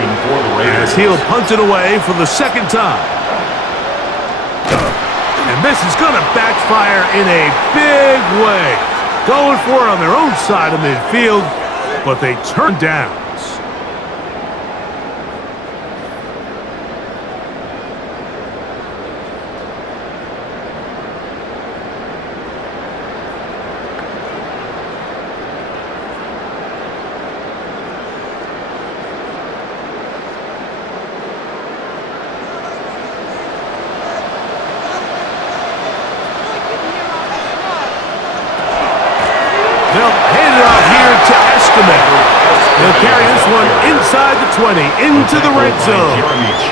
as he'll punt it away for the 2nd time. And this is going to backfire in a big way. Going for it on their own side of midfield, but they turn downs. They'll hand it off here to Estimate. They'll carry this one inside the 20, into the red zone.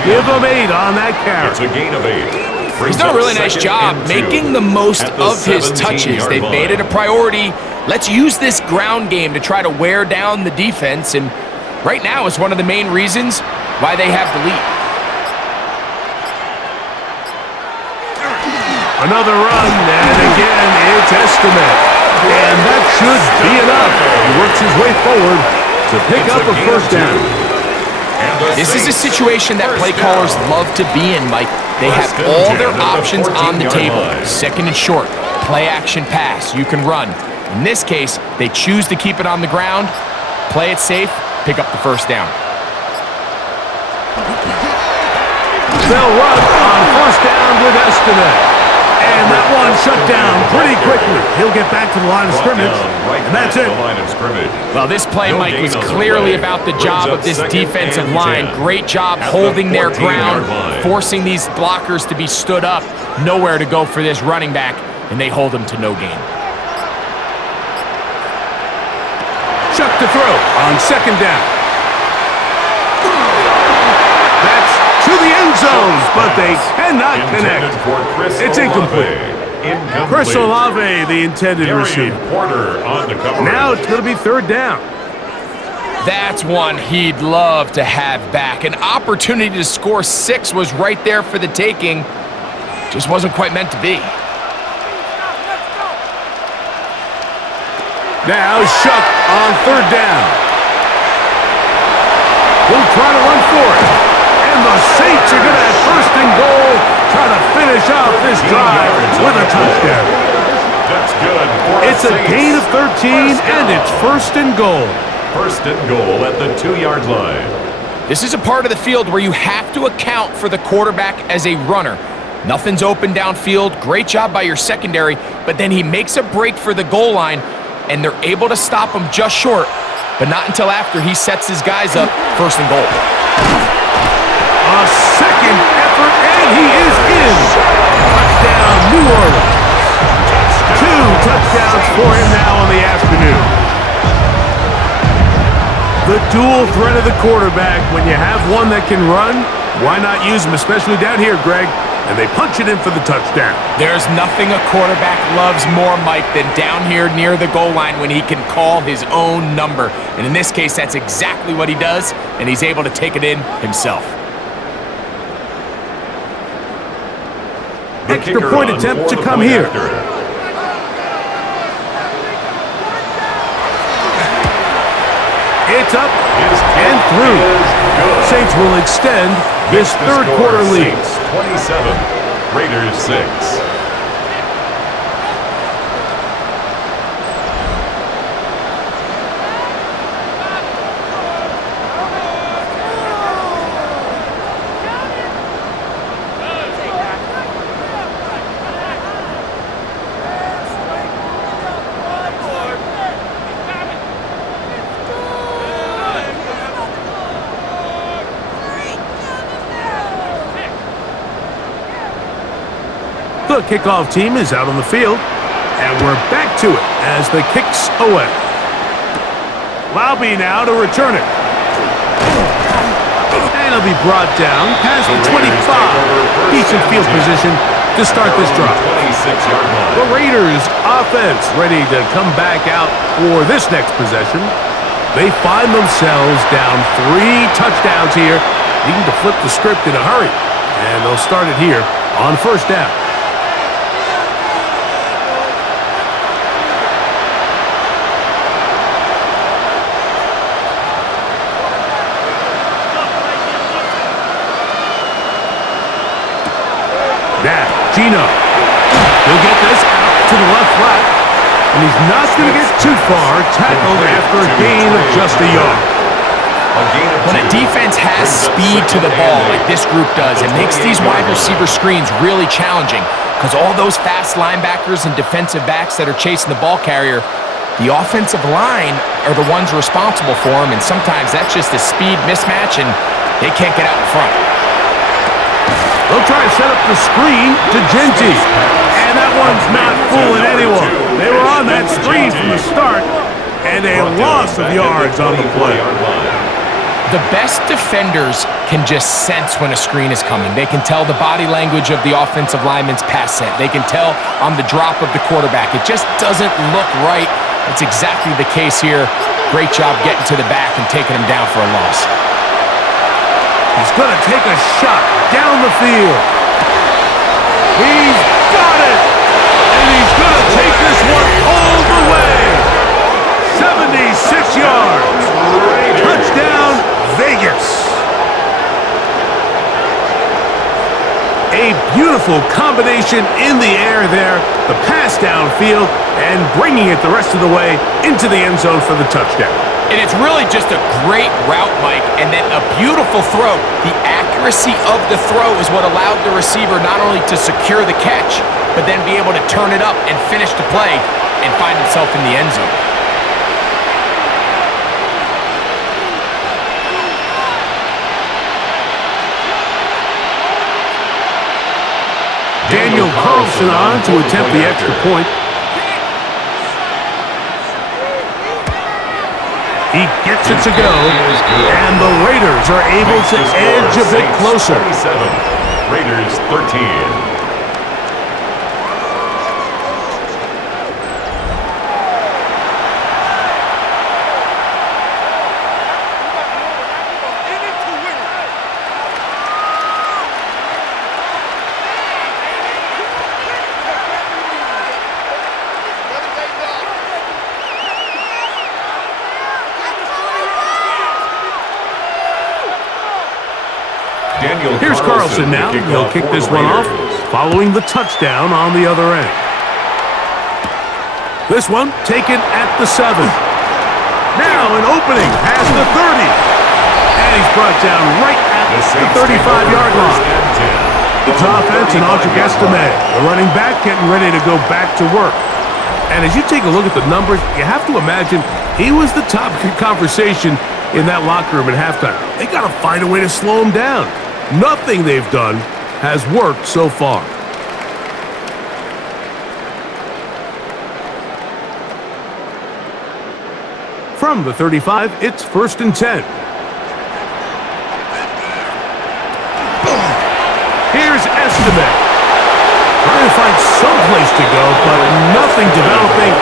Give them 8 on that carry. It's a gain of 8. He's done a really nice job making the most of his touches. They've made it a priority. Let's use this ground game to try to wear down the defense, and right now it's one of the main reasons why they have the lead. Another run, and again, it's Estimate. And that should be enough. He works his way forward to pick up a first down. And This is a situation that play callers love to be in, Mike. They have all their options on the table. Second and short, play action pass, you can run. In this case, they choose to keep it on the ground, play it safe, pick up the first down. They'll run on first down with Estienne. And that one shut down pretty quickly. He'll get back to the line of scrimmage, and that's it. Well, this play, Mike, was clearly about the job of this defensive line. Great job holding their ground, forcing these blockers to be stood up. Nowhere to go for this running back, and they hold him to no gain. Chuck to throw on second down. To the end zone, but they cannot connect. It's incomplete. Chris Olave, the intended receiver. Now it's going to be third down. That's one he'd love to have back. An opportunity to score 6 was right there for the taking. Just wasn't quite meant to be. Now Shuck on third down. He'll try to run for it. And the Saints are going to have first and goal, try to finish off this drive with a touchdown. That's good. It's a gain of 13, and it's first and goal. First and goal at the 2-yard line. This is a part of the field where you have to account for the quarterback as a runner. Nothing's open downfield. Great job by your secondary, but then he makes a break for the goal line, and they're able to stop him just short, but not until after he sets his guys up first and goal. A second effort, and he is in. Touchdown, New Orleans. 2 touchdowns for him now on the afternoon. The dual threat of the quarterback. When you have one that can run, why not use him, especially down here, Greg? And they punch it in for the touchdown. There's nothing a quarterback loves more, Mike, than down here near the goal line when he can call his own number. And in this case, that's exactly what he does, and he's able to take it in himself. Extra point attempt to come here. It's up and through. Saints will extend this third quarter lead. 27, Raiders 6. The kickoff team is out on the field, and we're back to it as the kick's away. Laube now to return it. And he'll be brought down past the 25. Decent field position to start this drive. The Raiders offense ready to come back out for this next possession. They find themselves down 3 touchdowns here, needing to flip the script in a hurry. And they'll start it here on first down. Gino. He'll get this out to the left flat, and he's not going to get too far. Tackled after a gain of just a yard. When a defense has speed to the ball like this group does, it makes these wide receiver screens really challenging because all those fast linebackers and defensive backs that are chasing the ball carrier, the offensive line are the ones responsible for them, and sometimes that's just a speed mismatch, and they can't get out in front. They'll try to set up the screen to Genty. And that one's not fooling anyone. They were on that screen from the start, and a loss of yards on the play. The best defenders can just sense when a screen is coming. They can tell the body language of the offensive lineman's pass set. They can tell on the drop of the quarterback. It just doesn't look right. That's exactly the case here. Great job getting to the back and taking him down for a loss. He's going to take a shot down the field. He's got it! And he's going to take this one all the way. 76 yards. Touchdown, Vegas. Beautiful combination in the air there, the pass downfield, and bringing it the rest of the way into the end zone for the touchdown. And it's really just a great route, Mike, and then a beautiful throw. The accuracy of the throw is what allowed the receiver not only to secure the catch, but then be able to turn it up and finish the play and find himself in the end zone. Daniel Carlson on to attempt the extra point. He gets it to go, and the Raiders are able to edge a bit closer. 27, Raiders 13. Here's Carlson now. He'll kick this one off, following the touchdown on the other end. This one taken at the 7. Now an opening past the 30. And he's brought down right at the 35-yard line. It's offense and Audric Estime, the running back, getting ready to go back to work. And as you take a look at the numbers, you have to imagine he was the topic of conversation in that locker room at halftime. They got to find a way to slow him down. Nothing they've done has worked so far. From the 35, it's 1st and 10. Here's Estime. Trying to find some place to go, but nothing developing.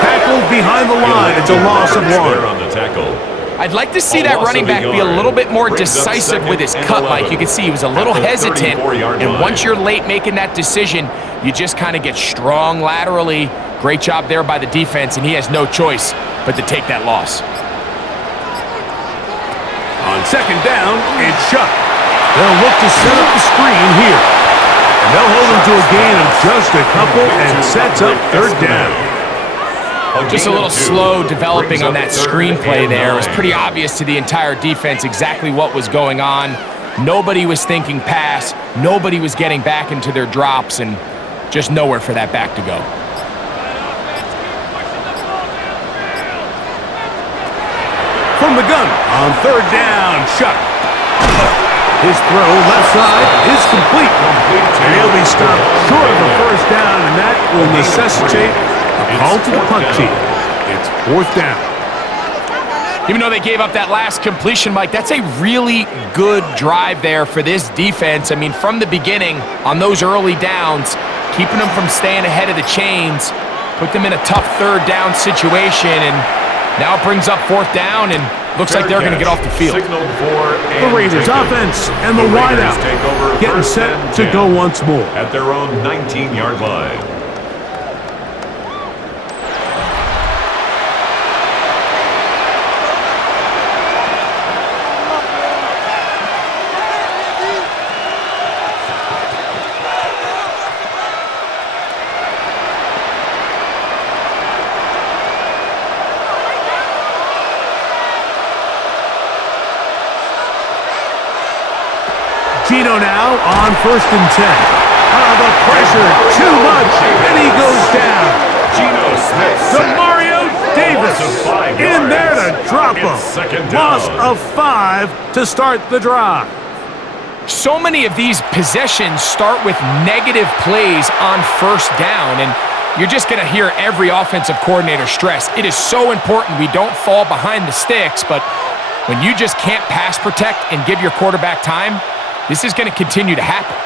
Tackled behind the line. It's a loss of 1. I'd like to see that running back be a little bit more decisive with his cut, Mike. You can see he was a little hesitant, and once you're late making that decision, you just kind of get strong laterally. Great job there by the defense, and he has no choice but to take that loss. On 2nd down, it's Chuck. They'll look to set up the screen here. And they'll hold him to a gain of just a couple and sets up 3rd down. Just a little slow developing on that screenplay there. It was pretty obvious to the entire defense exactly what was going on. Nobody was thinking pass. Nobody was getting back into their drops, and just nowhere for that back to go. From the gun on 3rd down, Chuck. His throw left side is complete. And he'll be stopped short of the 1st down, and that will necessitate a call to the punt team. It's 4th down. Even though they gave up that last completion, Mike, that's a really good drive there for this defense. I mean, from the beginning, on those early downs, keeping them from staying ahead of the chains, put them in a tough 3rd down situation, and now it brings up 4th down, and looks like they're going to get off the field. The Raiders offense and the wideout getting set to go once more. At their own 19-yard line. Gino now on 1st and 10. The pressure, too much, and he goes down. Geno Smith. Demario Davis in there to drop him. Loss of 5 to start the drive. So many of these possessions start with negative plays on 1st down, and you're just going to hear every offensive coordinator stress. It is so important we don't fall behind the sticks, but when you just can't pass protect and give your quarterback time, this is going to continue to happen.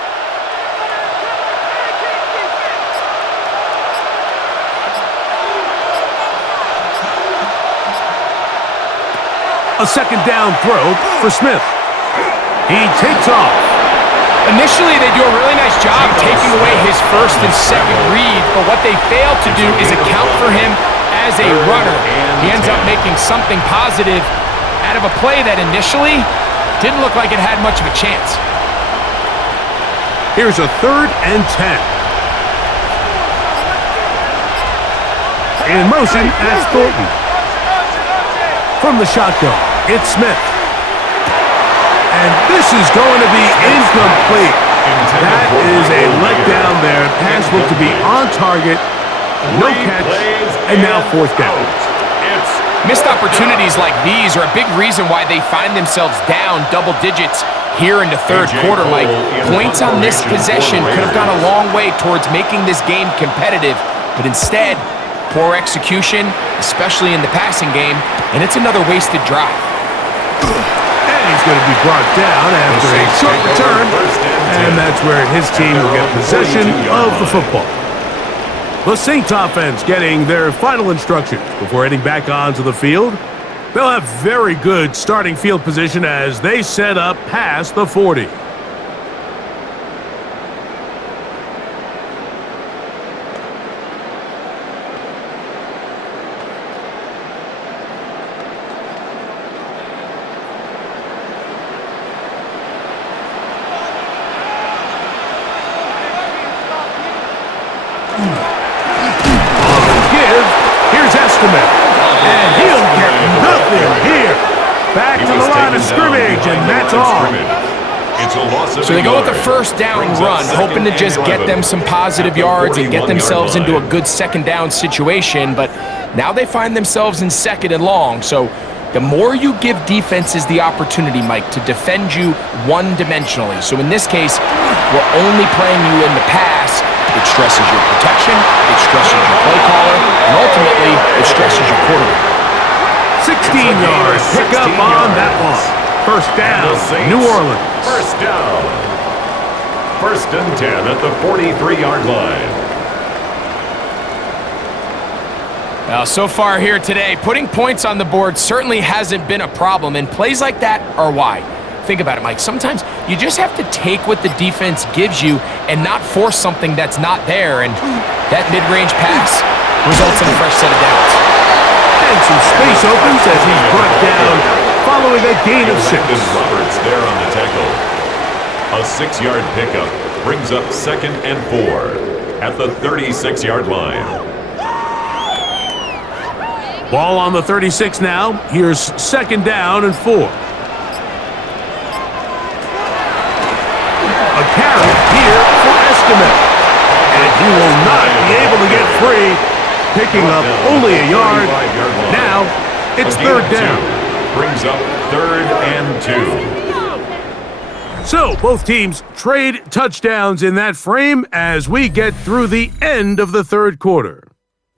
A 2nd down throw for Smith. He takes off. Initially, they do a really nice job taking away his 1st and 2nd read, but what they fail to do is account for him as a runner. He ends up making something positive out of a play that initially didn't look like it had much of a chance. Here's a 3rd and 10. In motion, that's Thornton. From the shotgun, it's Smith. And this is going to be incomplete. That is a letdown there. Pass looked to be on target. No catch. And now 4th down. Missed opportunities like these are a big reason why they find themselves down double digits here in the 3rd quarter, Mike. Points on this possession could have gone a long way towards making this game competitive, but instead, poor execution, especially in the passing game, and it's another wasted drive. And he's going to be brought down after a short return, and that's where his team will get possession of the football. The Saints offense getting their final instructions before heading back onto the field. They'll have very good starting field position as they set up past the 40. And he'll get nothing here. Back to the line of scrimmage, and that's all. So they go with the 1st down run, hoping to just get them some positive yards and get themselves into a good 2nd down situation, but now they find themselves in 2nd and long. So the more you give defenses the opportunity, Mike, to defend you one-dimensionally. So in this case, we're only playing you in the pass. It stresses your protection, it stresses your play caller, and ultimately, it stresses your quarterback. 16-yard pickup on that one. 1st down, New Orleans. 1st down. 1st and 10 at the 43-yard line. Well, so far here today, putting points on the board certainly hasn't been a problem, and plays like that are why. Think about it, Mike. Sometimes you just have to take what the defense gives you and not force something that's not there, and that mid-range pass results in a fresh set of downs. And some space opens as he's brought down following a gain of 6. Roberts there on the tackle. A 6-yard pickup brings up 2nd and 4 at the 36-yard line. Ball on the 36 now. Here's 2nd down and 4. A carry here for Estimate. And he will not be able to get free, picking up only a yard. Now it's 3rd down. Brings up 3rd and 2. So both teams trade touchdowns in that frame as we get through the end of the 3rd quarter.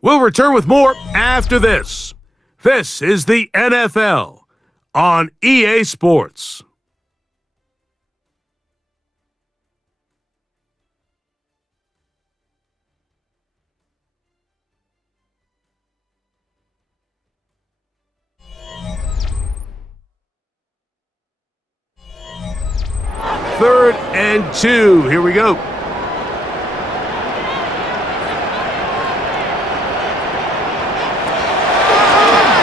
We'll return with more after this. This is the NFL on EA Sports. Third and 2. Here we go.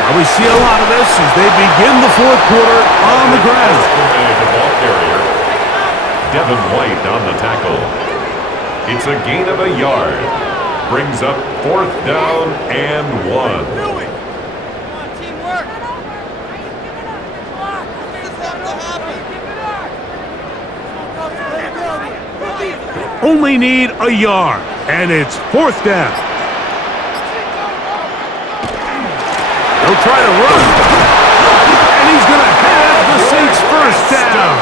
Well, we see a lot of this as they begin the 4th quarter on the ground. The ball carrier, Devin White on the tackle. It's a gain of a yard. Brings up 4th down and 1. Only need a yard, and it's 4th down. He'll try to run, and he's going to have the Saints 1st down.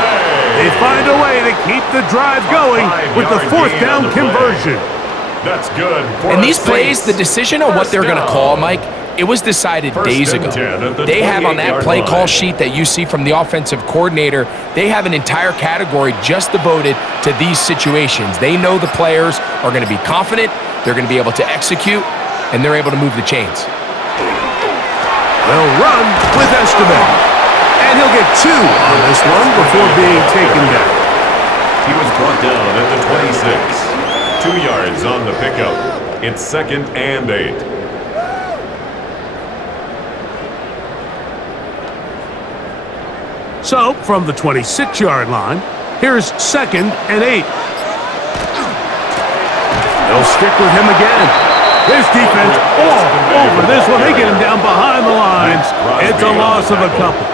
They find a way to keep the drive going with the 4th down conversion. That's good. And these plays, the decision on what they're going to call, Mike, it was decided days ago. They have on that play call sheet that you see from the offensive coordinator, they have an entire category just devoted to these situations. They know the players are going to be confident, they're going to be able to execute, and they're able to move the chains. They'll run with Esteban. And he'll get 2 on this one before being taken down. He was brought down at the 26. 2 yards on the pickup. It's 2nd and 8. So, from the 26-yard line, here's 2nd and 8. They'll stick with him again. This defense all over this one. They get him down behind the line. It's a loss of a couple.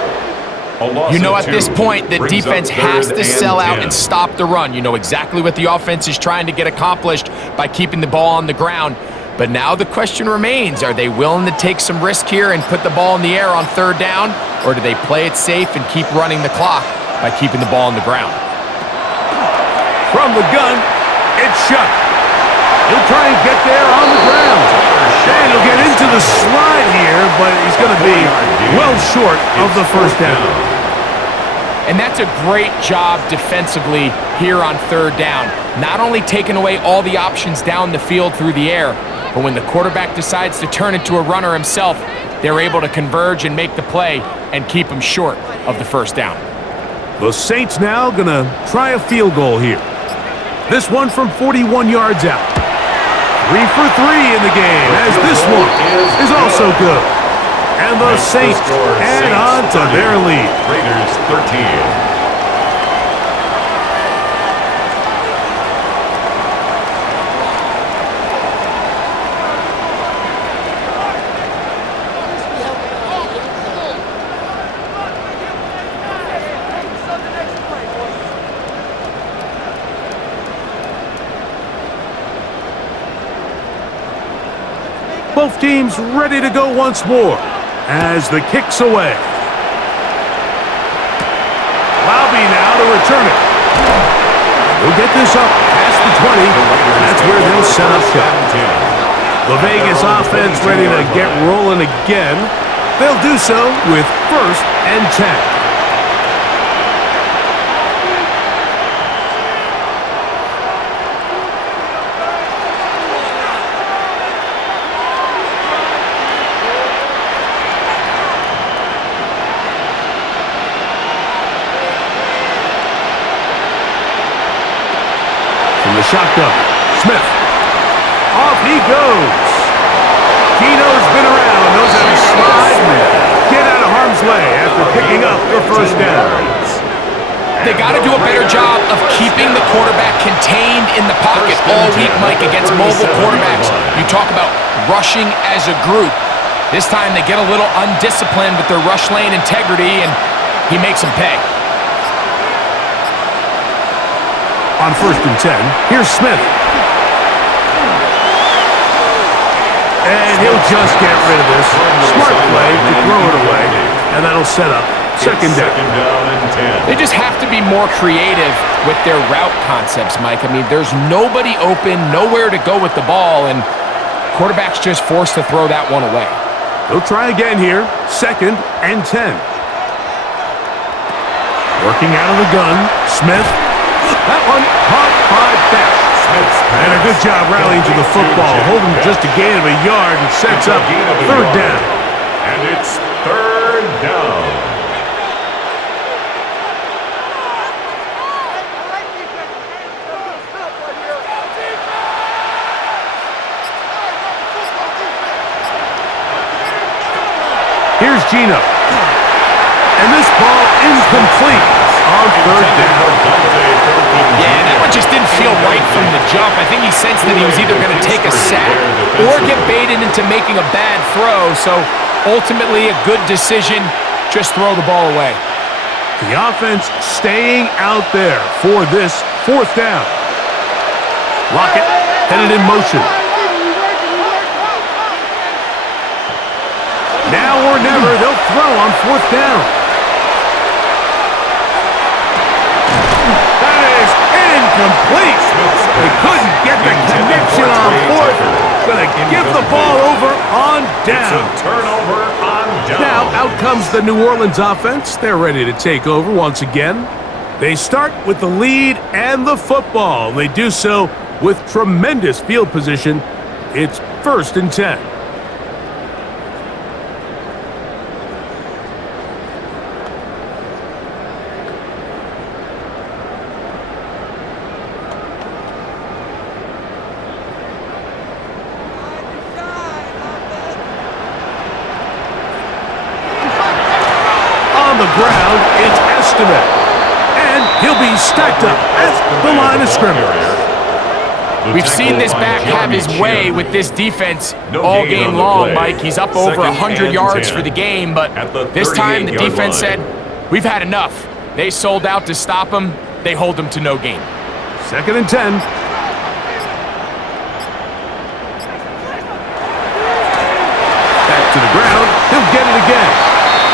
You know, at this point, the defense has to sell out and stop the run. You know exactly what the offense is trying to get accomplished by keeping the ball on the ground. But now the question remains, are they willing to take some risk here and put the ball in the air on third down? Or do they play it safe and keep running the clock by keeping the ball on the ground? From the gun, it's Shuck. He'll try and get there on the ground. And he'll get into the slide here, but he's going to be well short of the first down. And that's a great job defensively here on third down. Not only taking away all the options down the field through the air, but when the quarterback decides to turn into a runner himself, they're able to converge and make the play and keep him short of the first down. The Saints now going to try a field goal here. This one from 41 yards out. 3 for 3 in the game, as this one is also good. And the Saints add on to their lead. Raiders 13. Both teams ready to go once more as the kick's away. Lobby now to return it. They'll get this up past the 20. That's where they'll set up shop. The Vegas offense ready to get rolling again. They'll do so with 1st and 10. The shotgun. Smith. Off he goes. Gino's been around. Knows how to slide and get out of harm's way after picking up the first down. They got to do a better job of keeping the quarterback contained in the pocket all week, Mike, against mobile quarterbacks. You talk about rushing as a group. This time they get a little undisciplined with their rush lane integrity, and he makes them pay. On 1st and 10, here's Smith. And he'll just get rid of this. Smart play to throw it away, and that'll set up second down. They just have to be more creative with their route concepts, Mike. I mean, there's nobody open, nowhere to go with the ball, and quarterback's just forced to throw that one away. They'll try again here, 2nd and 10. Working out of the gun, Smith. That one caught by Beck. And a good job rallying to the football. Holding just a gain of a yard and sets up 3rd down. And it's 3rd down. Here's Gino. And this ball incomplete on 3rd down. Yeah, that one just didn't feel right from the jump. I think he sensed that he was either going to take a sack or get baited into making a bad throw. So ultimately a good decision, just throw the ball away. The offense staying out there for this 4th down. Lockett headed in motion. Now or never, they'll throw on 4th down. That is incomplete. They couldn't get the connection on 4th. Gonna give the ball over on down. It's a turnover on down. Now out comes the New Orleans offense. They're ready to take over once again. They start with the lead and the football. They do so with tremendous field position. It's 1st and 10. On the ground, it's Estimate. And he'll be stacked up at the line of scrimmage. We've seen this back have his way with this defense all game long, Mike. He's up over 100 yards for the game, but this time the defense said, we've had enough. They sold out to stop him. They hold him to no gain. 2nd and 10. Back to the ground. He'll get it again.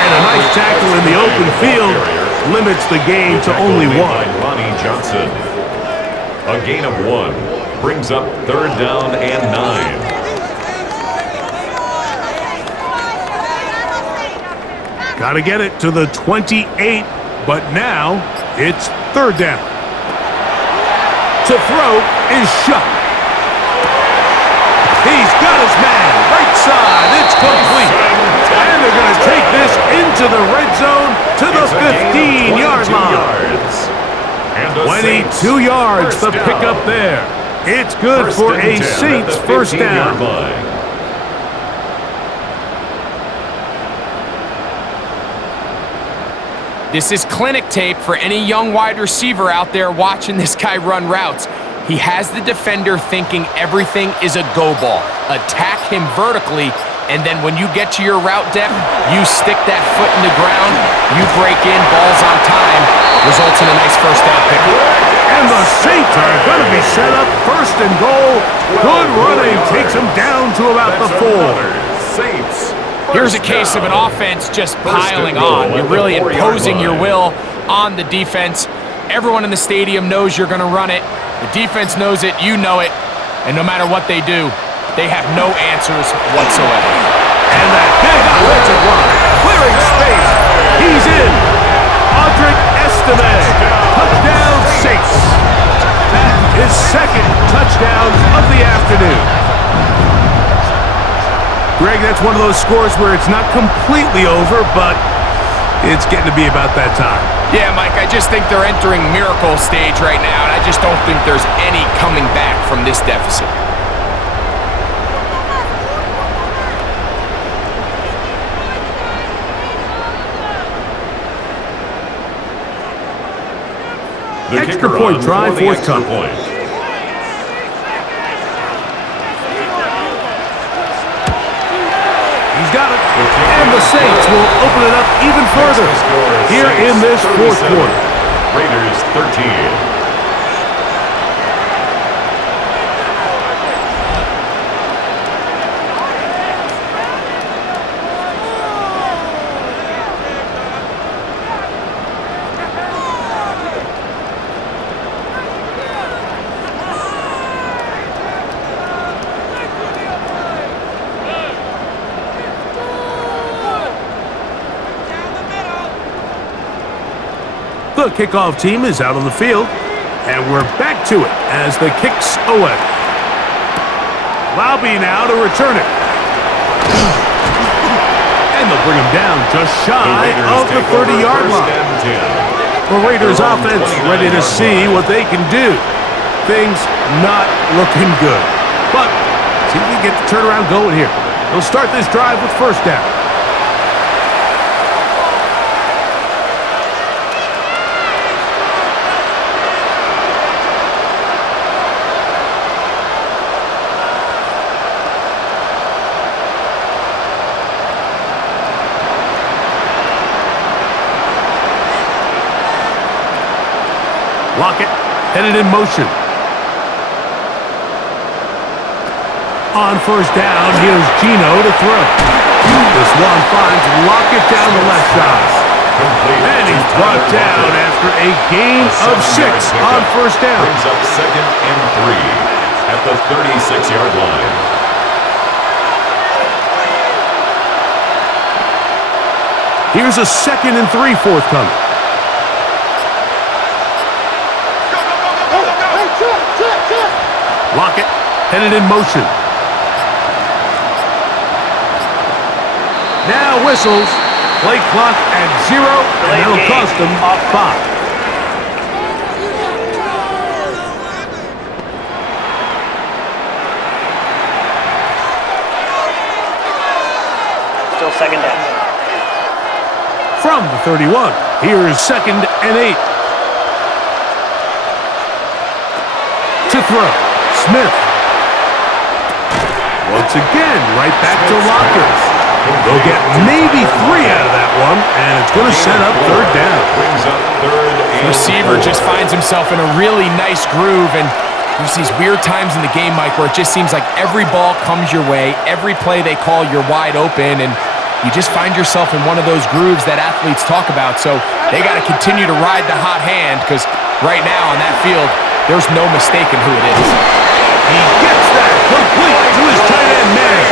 And a nice tackle in the open field limits the gain to only 1. Ronnie Johnson. A gain of 1 brings up 3rd down and 9. Got to get it to the 28, but now it's 3rd down. To throw is shot. He's got his man. Right side. It's complete. And they're going to take this into the red zone to the 15-yard line. 22 yards, the pickup there. It's good for a Saints first down. This is clinic tape for any young wide receiver out there watching this guy run routes. He has the defender thinking everything is a go ball. Attack him vertically, and then when you get to your route depth, you stick that foot in the ground, you break in, balls on time, results in a nice first down pickup. And the Saints are going to be set up 1st and goal. Good running takes them down to about the 4. Saints. Here's a case of an offense just piling on. You're really imposing your will on the defense. Everyone in the stadium knows you're going to run it. The defense knows it, you know it. And no matter what they do, they have no answers whatsoever. And that big offensive line, clearing space. He's in. Audric Estime. Touchdown, Saints. That is 2nd touchdown of the afternoon. Greg, that's one of those scores where it's not completely over, but it's getting to be about that time. Yeah, Mike, I just think they're entering miracle stage right now, and I just don't think there's any coming back from this deficit. Extra point try forthcoming. He's got it. And the Saints will open it up even further here in this 4th quarter. Raiders 13. The kickoff team is out on the field, and we're back to it as the kick's away. Lobby now to return it. And they'll bring him down just shy of the 30-yard line. The Raiders offense ready to see what they can do. Things not looking good. But see if we can get the turnaround going here. They'll start this drive with 1st down. Lockett headed in motion. On 1st down, here's Gino to throw. This one finds Lockett down the left side. And he's brought down after a gain of 6 on 1st down. Brings up 2nd and 3 at the 36-yard line. Here's a 2nd and 3 forthcoming. Lockett headed in motion. Now whistles. Play clock at 0, and that'll cost them 5. Still 2nd down. From the 31, here's 2nd and 8. To throw. Smith. Once again, right back to Locker. They'll get maybe 3 out of that one, and it's going to set up third down. Brings up third and Receiver 4. just finds himself in a really nice groove, and there's these weird times in the game, Mike, where it just seems like every ball comes your way, every play they call, you're wide open, and you just find yourself in one of those grooves that athletes talk about. So they got to continue to ride the hot hand, because right now on that field, there's no mistaking who it is. He gets that complete to his tight end man.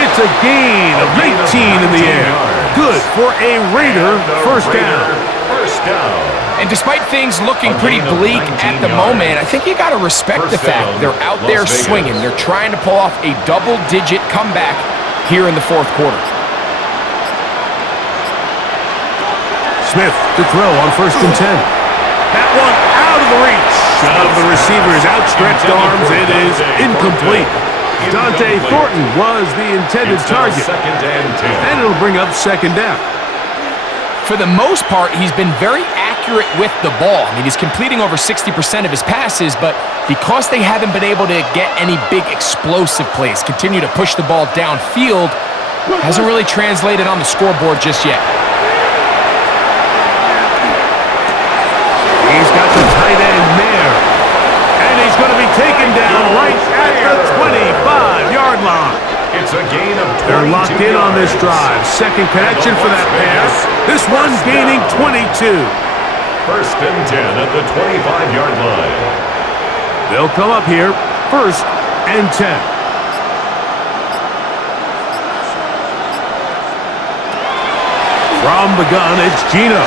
It's a gain of 19 in the air. Good for a Raider first down. First down. And despite things looking pretty bleak at the moment, I think you got to respect the fact they're out there swinging. They're trying to pull off a double-digit comeback here in the fourth quarter. Smith to throw on 1st and 10. That one out of the reach of the receiver's outstretched arms. It is incomplete. Dante Thornton was the intended target. Second and 10. And it'll bring up second down. For the most part, he's been very accurate with the ball. I mean, he's completing over 60% of his passes, but because they haven't been able to get any big explosive plays, continue to push the ball downfield, hasn't really translated on the scoreboard just yet. He's got the tight end there. And he's going to be taken down right at the 25-yard line. It's a gain of 22 They're locked in on this drive. Second connection for that pass. This one gaining 22. First and 10 at the 25-yard line. They'll come up here, 1st and 10. From the gun, it's Gino.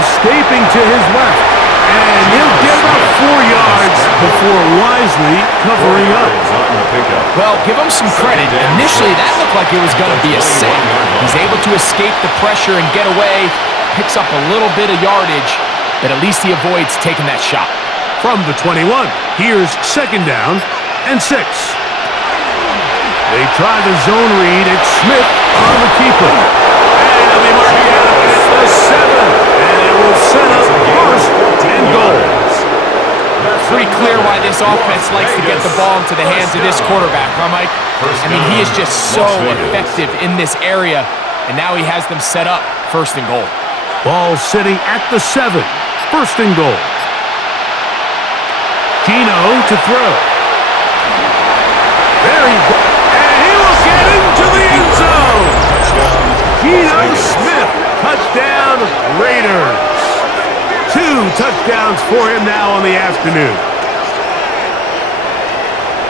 Escaping to his left. And he'll get about 4 yards before wisely covering up. Well, give him some credit. Initially, that looked like it was going to be a sack. He's able to escape the pressure and get away, picks up a little bit of yardage, but at least he avoids taking that shot. From the 21, here's second down and 6. They try the zone read. It's Smith on the keeper. And they mark it out at the 7. And it will set up 1st and goal. Pretty clear why this offense likes to get the ball into the hands of this quarterback, huh, Mike? I mean, he is just so effective in this area, and now he has them set up 1st and goal. Ball sitting at the 7. 1st and goal. Gino to throw. There he goes. And he will get into the end zone. Gino Smith. Touchdown, Raiders. 2 touchdowns for him now on the afternoon.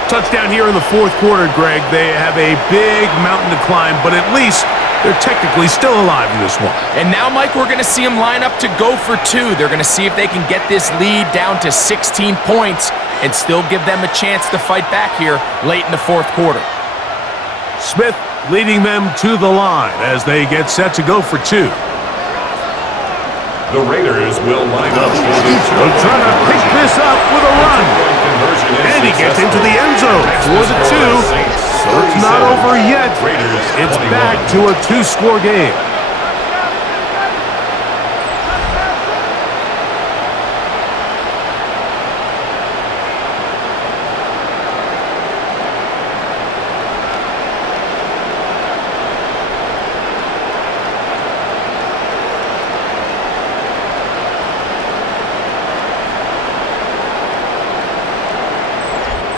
Touchdown here in the fourth quarter, Greg. They have a big mountain to climb, but at least they're technically still alive in this one. And now, Mike, we're going to see them line up to go for 2. They're going to see if they can get this lead down to 16 points and still give them a chance to fight back here late in the fourth quarter. Smith leading them to the line as they get set to go for 2. The Raiders will line up for the They'll try to pick this up with a run. And he gets into the end zone for the 2. So it's not over yet. It's back to a 2-score game.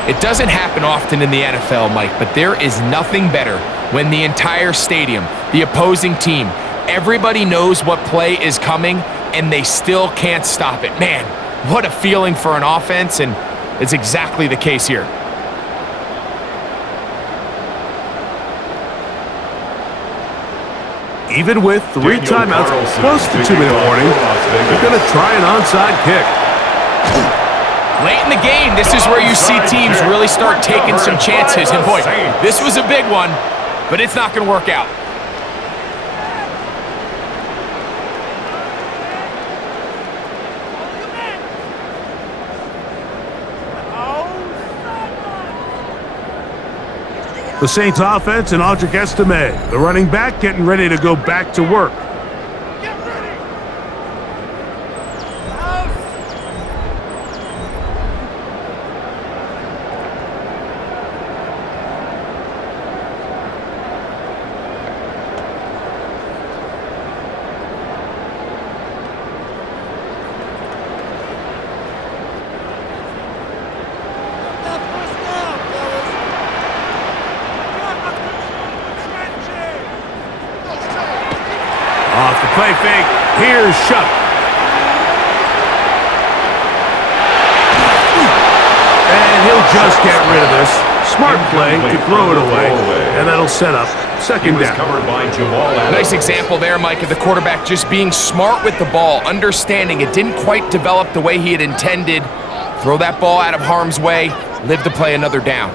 It doesn't happen often in the NFL, Mike, but there is nothing better when the entire stadium, the opposing team, everybody knows what play is coming, and they still can't stop it. Man, what a feeling for an offense, and it's exactly the case here. Even with 3 timeouts plus the 2-minute warning, they're going to try an onside kick. Late in the game, this is where you see teams really start taking some chances. And boy, this was a big one, but it's not going to work out. The Saints offense and Audric Estime, the running back, getting ready to go back to work. Throwaway fake. Here's Shuck. And he'll just get rid of this. Smart play to throw it away. And that'll set up second down. Nice example there, Mike, of the quarterback just being smart with the ball, understanding it didn't quite develop the way he had intended. Throw that ball out of harm's way, live to play another down.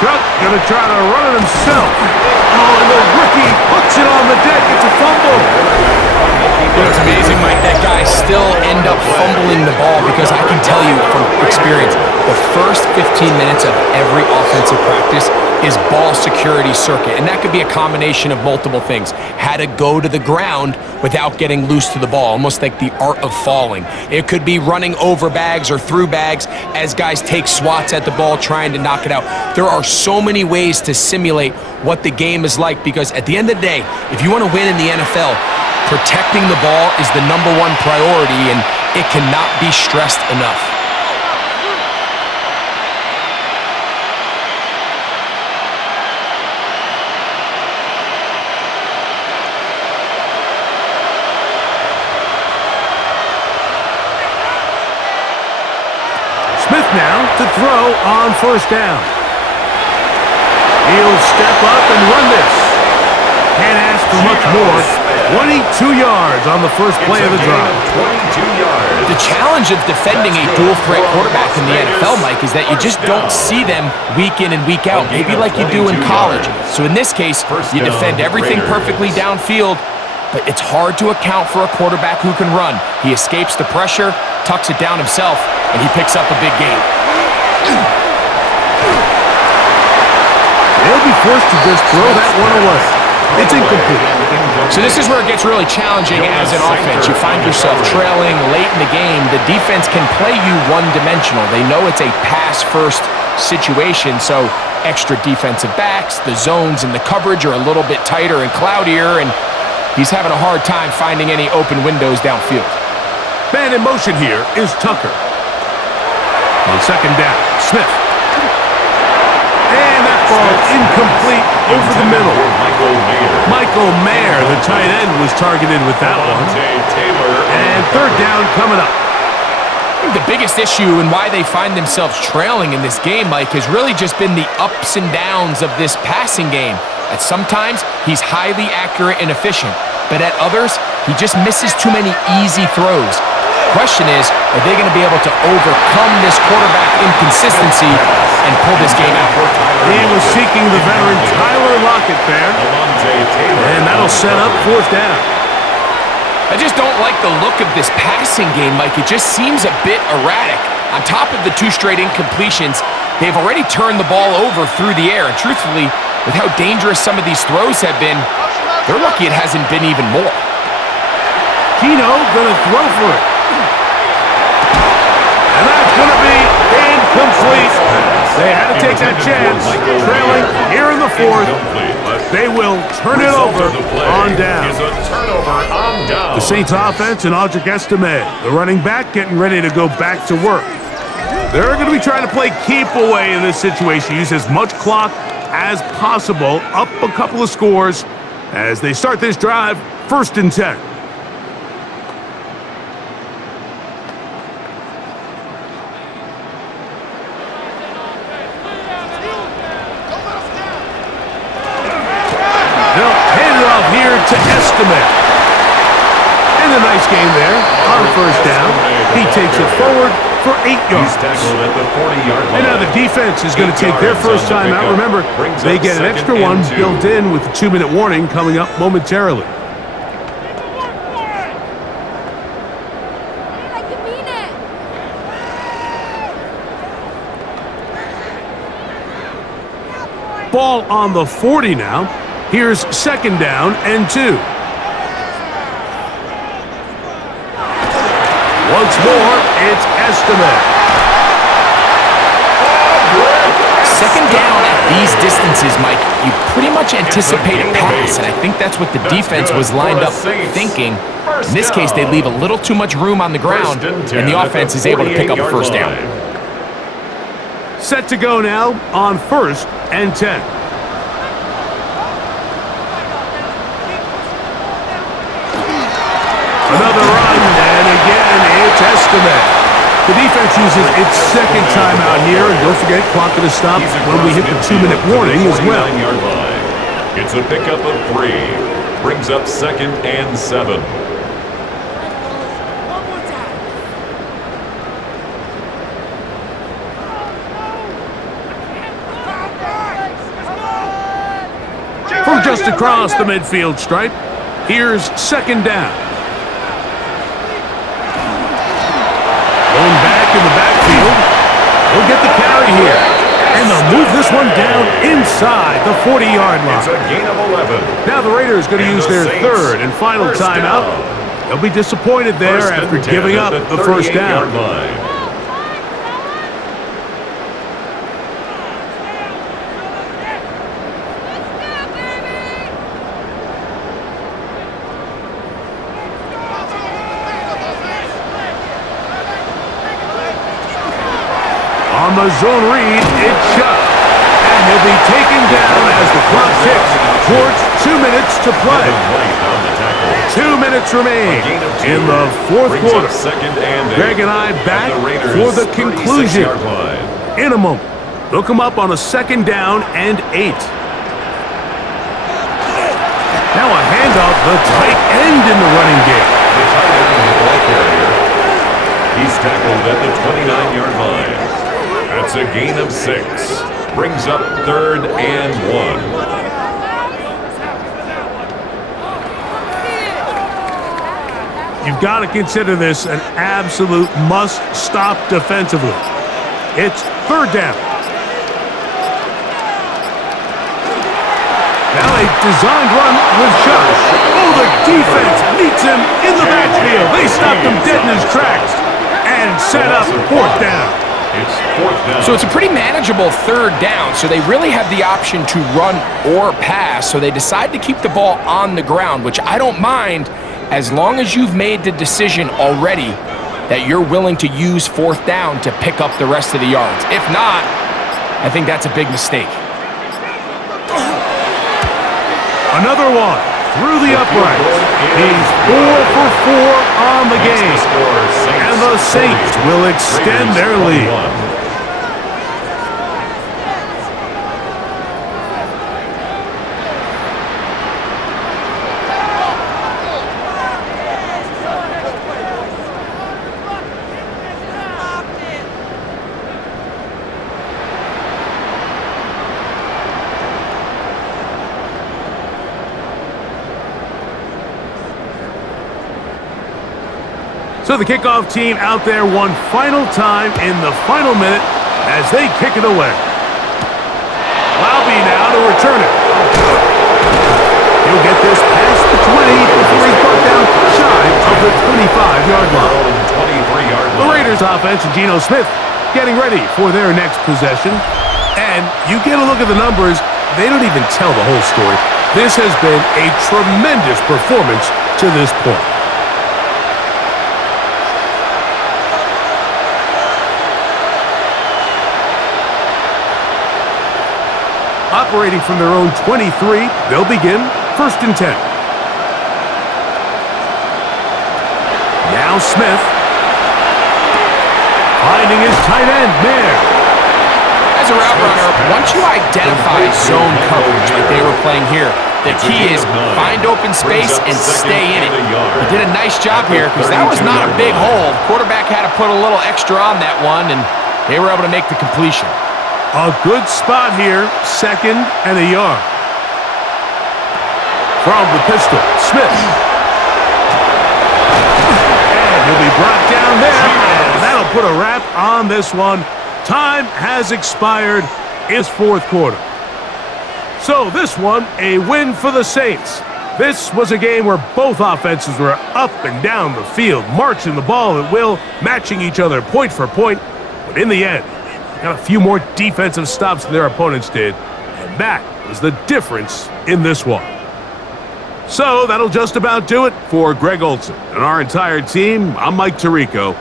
Chuck gonna try to run it himself. Oh, and the rookie puts it on the deck. It's a fumble. It's amazing, Mike, that guys still end up fumbling the ball because I can tell you from experience, the first 15 minutes of every offensive practice is ball security circuit, and that could be a combination of multiple things. How to go to the ground without getting loose to the ball, almost like the art of falling. It could be running over bags or through bags as guys take swats at the ball trying to knock it out. There are so many ways to simulate what the game is like because at the end of the day, if you want to win in the NFL, protecting the ball is the #1 priority, and it cannot be stressed enough. Smith now to throw on first down. He'll step up and run this. Can't ask for much more. 22 yards on the first play of the drive. 22 yards. The challenge of defending a dual-threat quarterback in the NFL, Mike, is that you just don't see them week in and week out, maybe like you do in college. So in this case, you defend everything perfectly downfield, but it's hard to account for a quarterback who can run. He escapes the pressure, tucks it down himself, and he picks up a big gain. They'll be forced to just throw that one away. It's incomplete. So this is where it gets really challenging as an offense. You find yourself trailing late in the game. The defense can play you one-dimensional. They know it's a pass-first situation, so extra defensive backs, the zones and the coverage are a little bit tighter and cloudier, and he's having a hard time finding any open windows downfield. Man in motion here is Tucker. On second down, Smith. And that ball incomplete over the middle. Michael Mayer, the tight end, was targeted with that one. And third down coming up. I think the biggest issue and why they find themselves trailing in this game, Mike, has really just been the ups and downs of this passing game. At sometimes, he's highly accurate and efficient, but at others, he just misses too many easy throws. Question is, are they going to be able to overcome this quarterback inconsistency and pull this game out? He was seeking the veteran Tyler Lockett there, and that'll set up fourth down. I just don't like the look of this passing game, Mike. It just seems a bit erratic. On top of the 2 straight incompletions, they've already turned the ball over through the air, and truthfully, with how dangerous some of these throws have been, they're lucky it hasn't been even more. Keno gonna throw for it. And that's going to be incomplete. They had to take that chance. Trailing here in the fourth. They will turn it over on down. The Saints offense and Audric Estime, the running back, getting ready to go back to work. They're going to be trying to play keep away in this situation. Use as much clock as possible. Up a couple of scores as they start this drive. 1st and 10. To Estime. And a nice game there on first down. He takes it forward for 8 yards. And now the defense is going to take their first time out. Remember, they get an extra one built in with the 2-minute warning coming up momentarily. Ball on the 40 now. Here's 2nd down and 2. Once more, it's Estime. 2nd down at these distances, Mike, you pretty much anticipate a pass, and I think that's what the defense was lined up thinking. In this case, they leave a little too much room on the ground, and the offense is able to pick up a first down. Set to go now on 1st and 10. Another run, and again, it's Estimate. The defense uses its second timeout here, and don't forget, clock to stop when we hit the 2-minute warning as well. It's a pickup of 3. Brings up 2nd and 7. From just across the midfield stripe, here's 2nd down. Going back in the backfield, we'll get the carry here. And they'll move this one down inside the 40-yard line. It's a gain of 11. Now the Raiders going to use their third and final timeout. They'll be disappointed there after giving up the first down. On the zone read, it's shut. And he'll be taken down as the clock ticks towards 2 minutes to play. 2 minutes remain in the fourth quarter. Greg and I back for the conclusion in a moment. They'll come up on a 2nd down and 8. Now a handoff, the tight end in the running game. The tight end of the ball carrier. He's tackled at the 29-yard line. That's a gain of 6. Brings up 3rd and 1. You've got to consider this an absolute must-stop defensively. It's 3rd down. Now a designed run with shots. Oh, the defense meets him in the backfield. They stopped him dead in his tracks and set up 4th down. It's 4th down. So it's a pretty manageable 3rd down, so they really have the option to run or pass, so they decide to keep the ball on the ground, which I don't mind as long as you've made the decision already that you're willing to use 4th down to pick up the rest of the yards. If not, I think that's a big mistake. Another one through the uprights. He's 4 for 4 on the game. And the Saints will extend their lead. So the kickoff team out there one final time in the final minute as they kick it away. Laube now to return it. He'll get this past the 20 before he's brought down shy of the 25-yard line. The Raiders offense and Geno Smith getting ready for their next possession. And you get a look at the numbers, they don't even tell the whole story. This has been a tremendous performance to this point. Operating from their own 23, they'll begin 1st and 10. Now Smith. Finding his tight end, Mayer. As a route runner, once you identify zone coverage like they were playing here, the key is find open space and stay in it. He did a nice job here because that was not a big hole. Quarterback had to put a little extra on that one, and they were able to make the completion. A good spot here, 2nd and a yard. From the pistol, Smith. And he'll be brought down there, and that'll put a wrap on this one. Time has expired. It's 4th quarter. So this one, a win for the Saints. This was a game where both offenses were up and down the field, marching the ball at will, matching each other point for point. But in the end, got a few more defensive stops than their opponents did, and that was the difference in this one. So that'll just about do it for Greg Olson and our entire team. I'm Mike Tirico.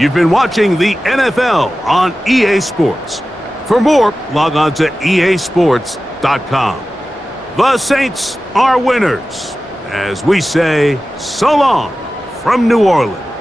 You've been watching the NFL on EA Sports. For more, log on to easports.com. The Saints are winners, as we say so long from New Orleans.